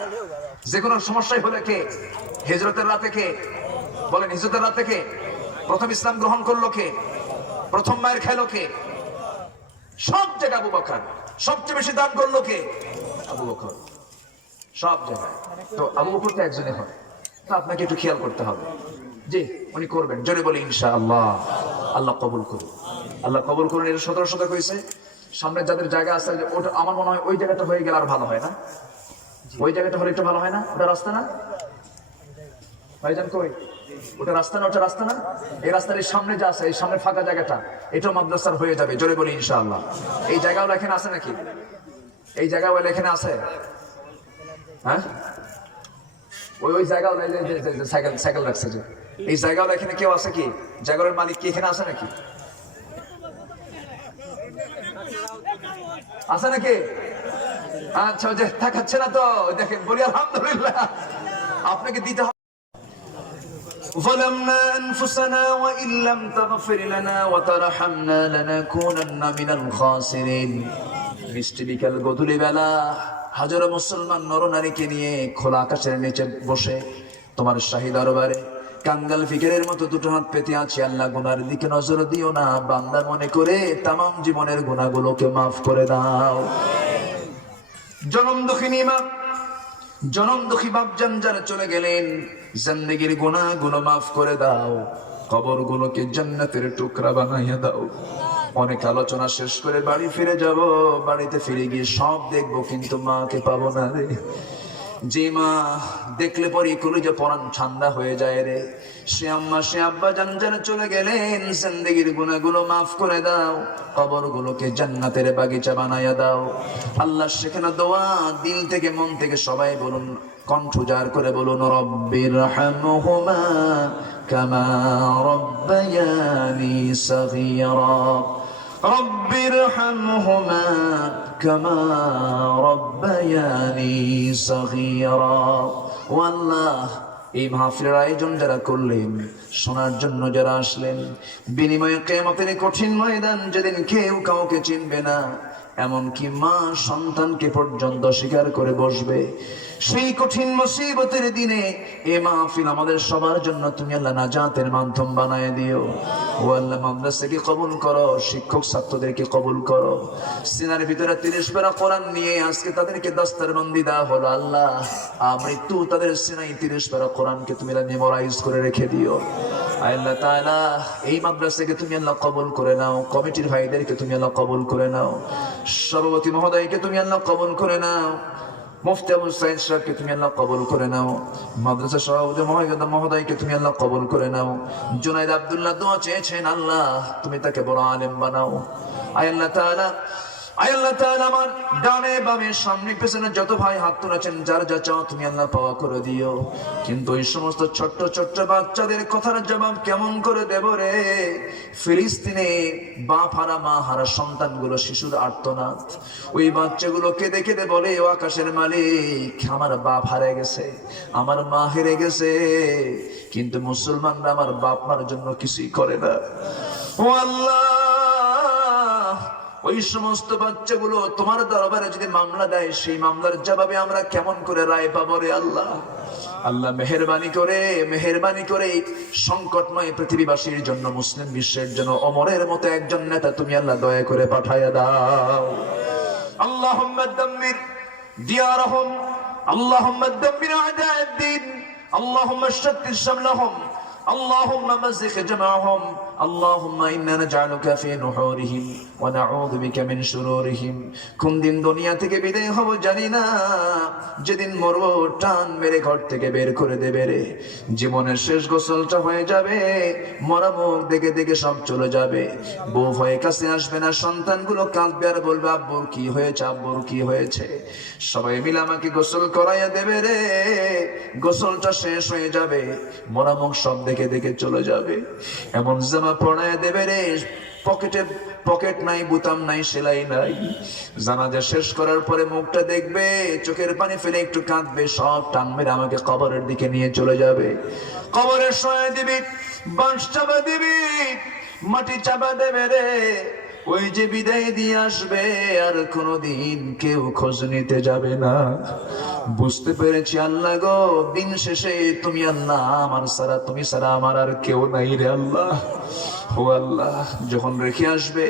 যে কোনো সমস্যায় হলে কে? হিজরতের রাতে কে? বলেন, হিজরতের রাতে কে প্রথম ইসলাম গ্রহণ করলো? কে প্রথম মায়ের খেলো? কে? সব জায়গায় আবু বকর। সবচেয়ে বেশি দান করলো কে? আবু বকর, সব জায়গায়। তো আবু বকর তো একজনই হয়, তো আপনাকে একটু খেয়াল করতে হবে। জি, উনি করবেন, জোরে বলি ইনশাআল্লাহ। আল্লাহ কবুল করুন, আল্লাহ কবুল করুন। এর 17 কইছে। সামনে যাদের জায়গা আছে, ওটা আমার মনে হয় ওই জায়গাটা হয়ে গেলে আর ভালো হয় না? ওই জায়গাটা হলে একটু ভালো হয় না? ওটা রাস্তা না ভাইজান? কই ওটা রাস্তা না? ওটা রাস্তা না? এই রাস্তার এই সামনে যা আছে, এই সামনে ফাঁকা জায়গাটা, এটাও মাদ্রাসার হয়ে যাবে, জোরে বলি ইনশাআল্লাহ। এই জায়গাও এখানে আছে নাকি? এই জায়গাও এখানে আছে? হ্যাঁ, ওই জায়গাও সাইকেল সাইকেল রাখছে যে, এই জায়গাও এখানে কেউ আছে কি? জায়গার মালিক কি এখানে আছে নাকি? আছে নাকি? আচ্ছা, যে থাকাচ্ছে না তো দেখেন, বলি আলহামদুলিল্লাহ। আপনাকে দিতে হবে। ظلمنا أنفسنا وإن لم تغفر لنا وترحمنا لنكونن من الخاسرين। মিষ্টি বিকাল গধূলি বেলা হাজারো মুসলমান নরনারীকে নিয়ে খোলা আকাশের নিচে বসে তোমার শাহী দরবারে কাঙ্গাল ফিকিরের মতো দুটো হাত পেতে আছি। আল্লাহ, গুনার দিকে নজর দিও না, বান্দা মনে করে তামাম জীবনের গুনাহগুলোকে মাফ করে দাও। জনম দুঃখিনী মা, জনম দুঃখী বাপজান যারা চলে গেলেন, জিন্দেগীর গুনাহগুলো মাফ করে দাও, কবরগুলোকে জান্নাতের টুকরা বানাইয়া দাও। অনেক আলোচনা শেষ করে বাড়ি ফিরে যাব, বাড়িতে ফিরে গিয়ে সব দেখবো, কিন্তু মাকে পাবো না রে। যে মা দেখলে পরে কলিজা পরাণ ঠান্ডা হয়ে যায় রে, সে আম্মা সে আব্বা জান যারা চলে গেলেন, জিন্দেগীর গুনাহগুলো মাফ করে দাও, কবরগুলোকে জান্নাতের বাগিচা বানাইয়া দাও। আল্লাহ সেখানে দোয়া দিল থেকে মন থেকে সবাই বলুন, কণ্ঠ জার করে বলুন, রব্বির হামহুমা كما ربياني صغيرا رب ارحمهما كما ربياني صغيرا والله এই মাহফিলের আয়োজন যারা করলেন, শোনার জন্য যারা আসলেন, বিনিময়ে কিয়ামতের কঠিন ময়দান যেদিন কেউ কাউকে চিনবে না, এমনকি মা সন্তানকে পর্যন্ত স্বীকার করে বসবে, সেই কঠিন মুসিবতের দিনে এই মাহফিল আমাদের সবার জন্য তুমি আল্লাহ নাজাতের মাধ্যম বানায় দিও। ও আল্লাহ, মাদ্রাসাকে কবুল করো, শিক্ষক ছাত্রদেরকে কবুল করো। সিনার ভিতরে 30 পারা কোরআন নিয়ে আজকে তাদেরকে দস্তরবন্দি দেওয়া হলো, আল্লাহ মৃত্যু তাদের সিনাই 30 পারা কোরআনকে তুমি মেমোরাইজ করে রেখে দিও। আল্লাহ তাআলা এই মাদ্রাসাকে তুমি আল্লাহ কবুল করে নাও, কমিটির ভাইদেরকে তুমি আল্লাহ কবুল করে নাও, সভাপতি মহোদয়কে তুমি আল্লাহ কবুল করে নাও, মুফতি আবু সাইদ সাহেবকে তুমি আল্লাহ কবুল করে নাও, মাদ্রাসা সভাপতি মহোদয়কে তুমি আল্লাহ কবুল করে নাও। জুনাইদ আব্দুল্লাহ দোয়া চেয়েছেন, আল্লাহ তুমি তাকে বড় আলেম বানাও। আল্লাহ তাআলা আমার ডানে বামে সামনে পেছনে যত ভাই হাত তুলেছেন, যার যা চাও তুমি আল্লাহ পাওয়া করে দিও। কিন্তু এই সমস্ত ছোট্ট ছোট্ট বাচ্চাদের কথার জবাব কেমন করে দেব রে? ফিলিস্তিনে বাপ হারা মা হারা সন্তানগুলো, শিশুর আর্তনাদ, ওই বাচ্চাগুলো কেঁদে কেঁদে বলে, ও আকাশের মালিক, আমার বাপ হারিয়ে গেছে, আমার মা হেরে গেছে, কিন্তু মুসলমানরা আমার বাপ মার জন্য কিছুই করে না। ও আল্লাহ, ওই সমস্ত বাচ্চাগুলো তোমার দরবারে যদি মামলা দেয়, সেই মামলার জবাবে আমরা কেমন করে রায় পাবো রে আল্লাহ? আল্লাহ মেহেরবানি করে সংকটময় পৃথিবীবাসীর জন্য, মুসলিম বিশ্বের জন্য ওমরের মতো একজন নেতা তুমি আল্লাহ দয়া করে পাঠায়া দাও। আল্লাহুম্মা দাম্মির দিয়ারহুম, আল্লাহুম্মা দাম্মির আ'দা'আদ-দ্বীন, আল্লাহুম্মা শাত্তিত শামলাহুম, اللهم مزق جمعهم، اللهم إنا نجعلك في نحورهم ونعوذ بك من شرورهم। কোন দিন দুনিয়া থেকে বিদায় হব জানি না, যেদিন মরব টান মেরে ঘর থেকে বের করে দেবে রে। জীবনের শেষ গোসলটা হয়ে যাবে, মরা মুখ দেখে দেখে সব চলে যাবে, বউ হয়ে কাছে আসবে না, সন্তানগুলো কাঁদবে আর বলবে আব্বুর কি হয়েছে, আব্বুর কি হয়েছে। সবাই মিলে আমাকে গোসল করাইয়া দেবে রে। গোসলটা শেষ হয়ে যাবে, মরা মুখ সব দেখে দেখে চলে যাবে, এমন জামা পরাইয়া দেবে রে, পকেট নাই, বুতাম নাই, সেলাই নাই। জানাজা শেষ করার পরে মুখটা দেখবে, চোখের পানি ফেলে একটু কাঁদবে, সব টান মেরে আমাকে কবরের দিকে নিয়ে চলে যাবে। কবরের শোয়া দিবি, বাঁশ চাপা দিবি, মাটি চাপা দেবে রে। ওই যে বিদায় দিয়ে আসবে, আর কোনোদিন কেউ খোঁজ নিতে যাবে না। বুঝতে পেরেছি আল্লাহ গো, দিন শেষে তুমি আল্লাহ আমার সারা, তুমি সারা আমার আর কেউ নাই রে আল্লাহ। ও আল্লাহ, যখন রেখে আসবে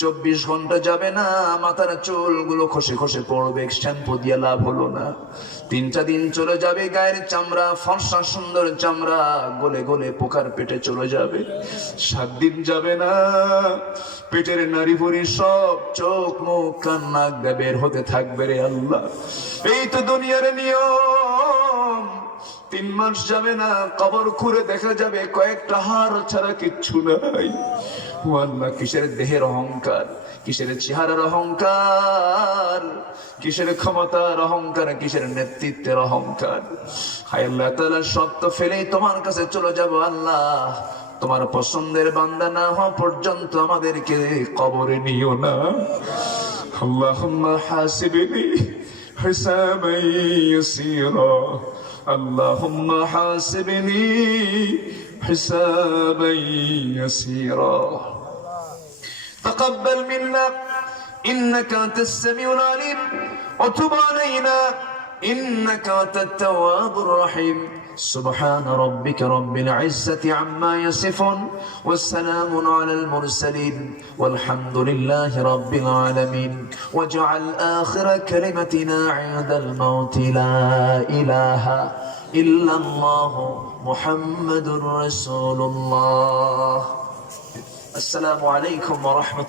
24 ঘন্টা যাবে না, মাথার চুলগুলো খসে খসে পড়বে, শ্যাম্পু দিয়ে লাভ হলো না। 3টা দিন চলে যাবে, গায়ের চামড়া, ফর্সা সুন্দর চামড়া গলে গলে পোকার পেটে চলে যাবে। 7 দিন যাবে না, পেটের নারী ভুঁড়ি সব, চোখ মুখ কান নাক দিয়ে বের হতে থাকবে রে আল্লাহ। এই তো দুনিয়ার নিয়ম। 3 মাস যাবে না, কবর খুঁড়ে দেখা যাবে কয়েকটা হাড় ছাড়া কিচ্ছু নাই। ও আল্লাহ, কিসের দেহের অহংকার, কিসের চেহারার অহংকার, কিসের ক্ষমতার অহংকার, কিসের নেতৃত্বের অহংকার। হায় আল্লাহ তাআলা, সত্য ফেলেই তোমার কাছে চলে যাব আল্লাহ। তোমার পছন্দের বান্দা না হওয়া পর্যন্ত আমাদেরকে কবরে নিও না। আল্লাহুম্মা হাসিবনি হিসাবান ইয়াসীরা, আল্লাহুম্মা হাসিবনি হিসাবান ইয়াসীরা। تقبل منا إنك أنت السميع العليم وتب علينا إنك أنت التواب الرحيم. سبحان ربك رب العزة عما يصفون والسلام على المرسلين والحمد لله رب العالمين. واجعل آخر كلمتنا عند الموت لا إله إلا الله محمد رسول الله. السلام عليكم ورحمة الله.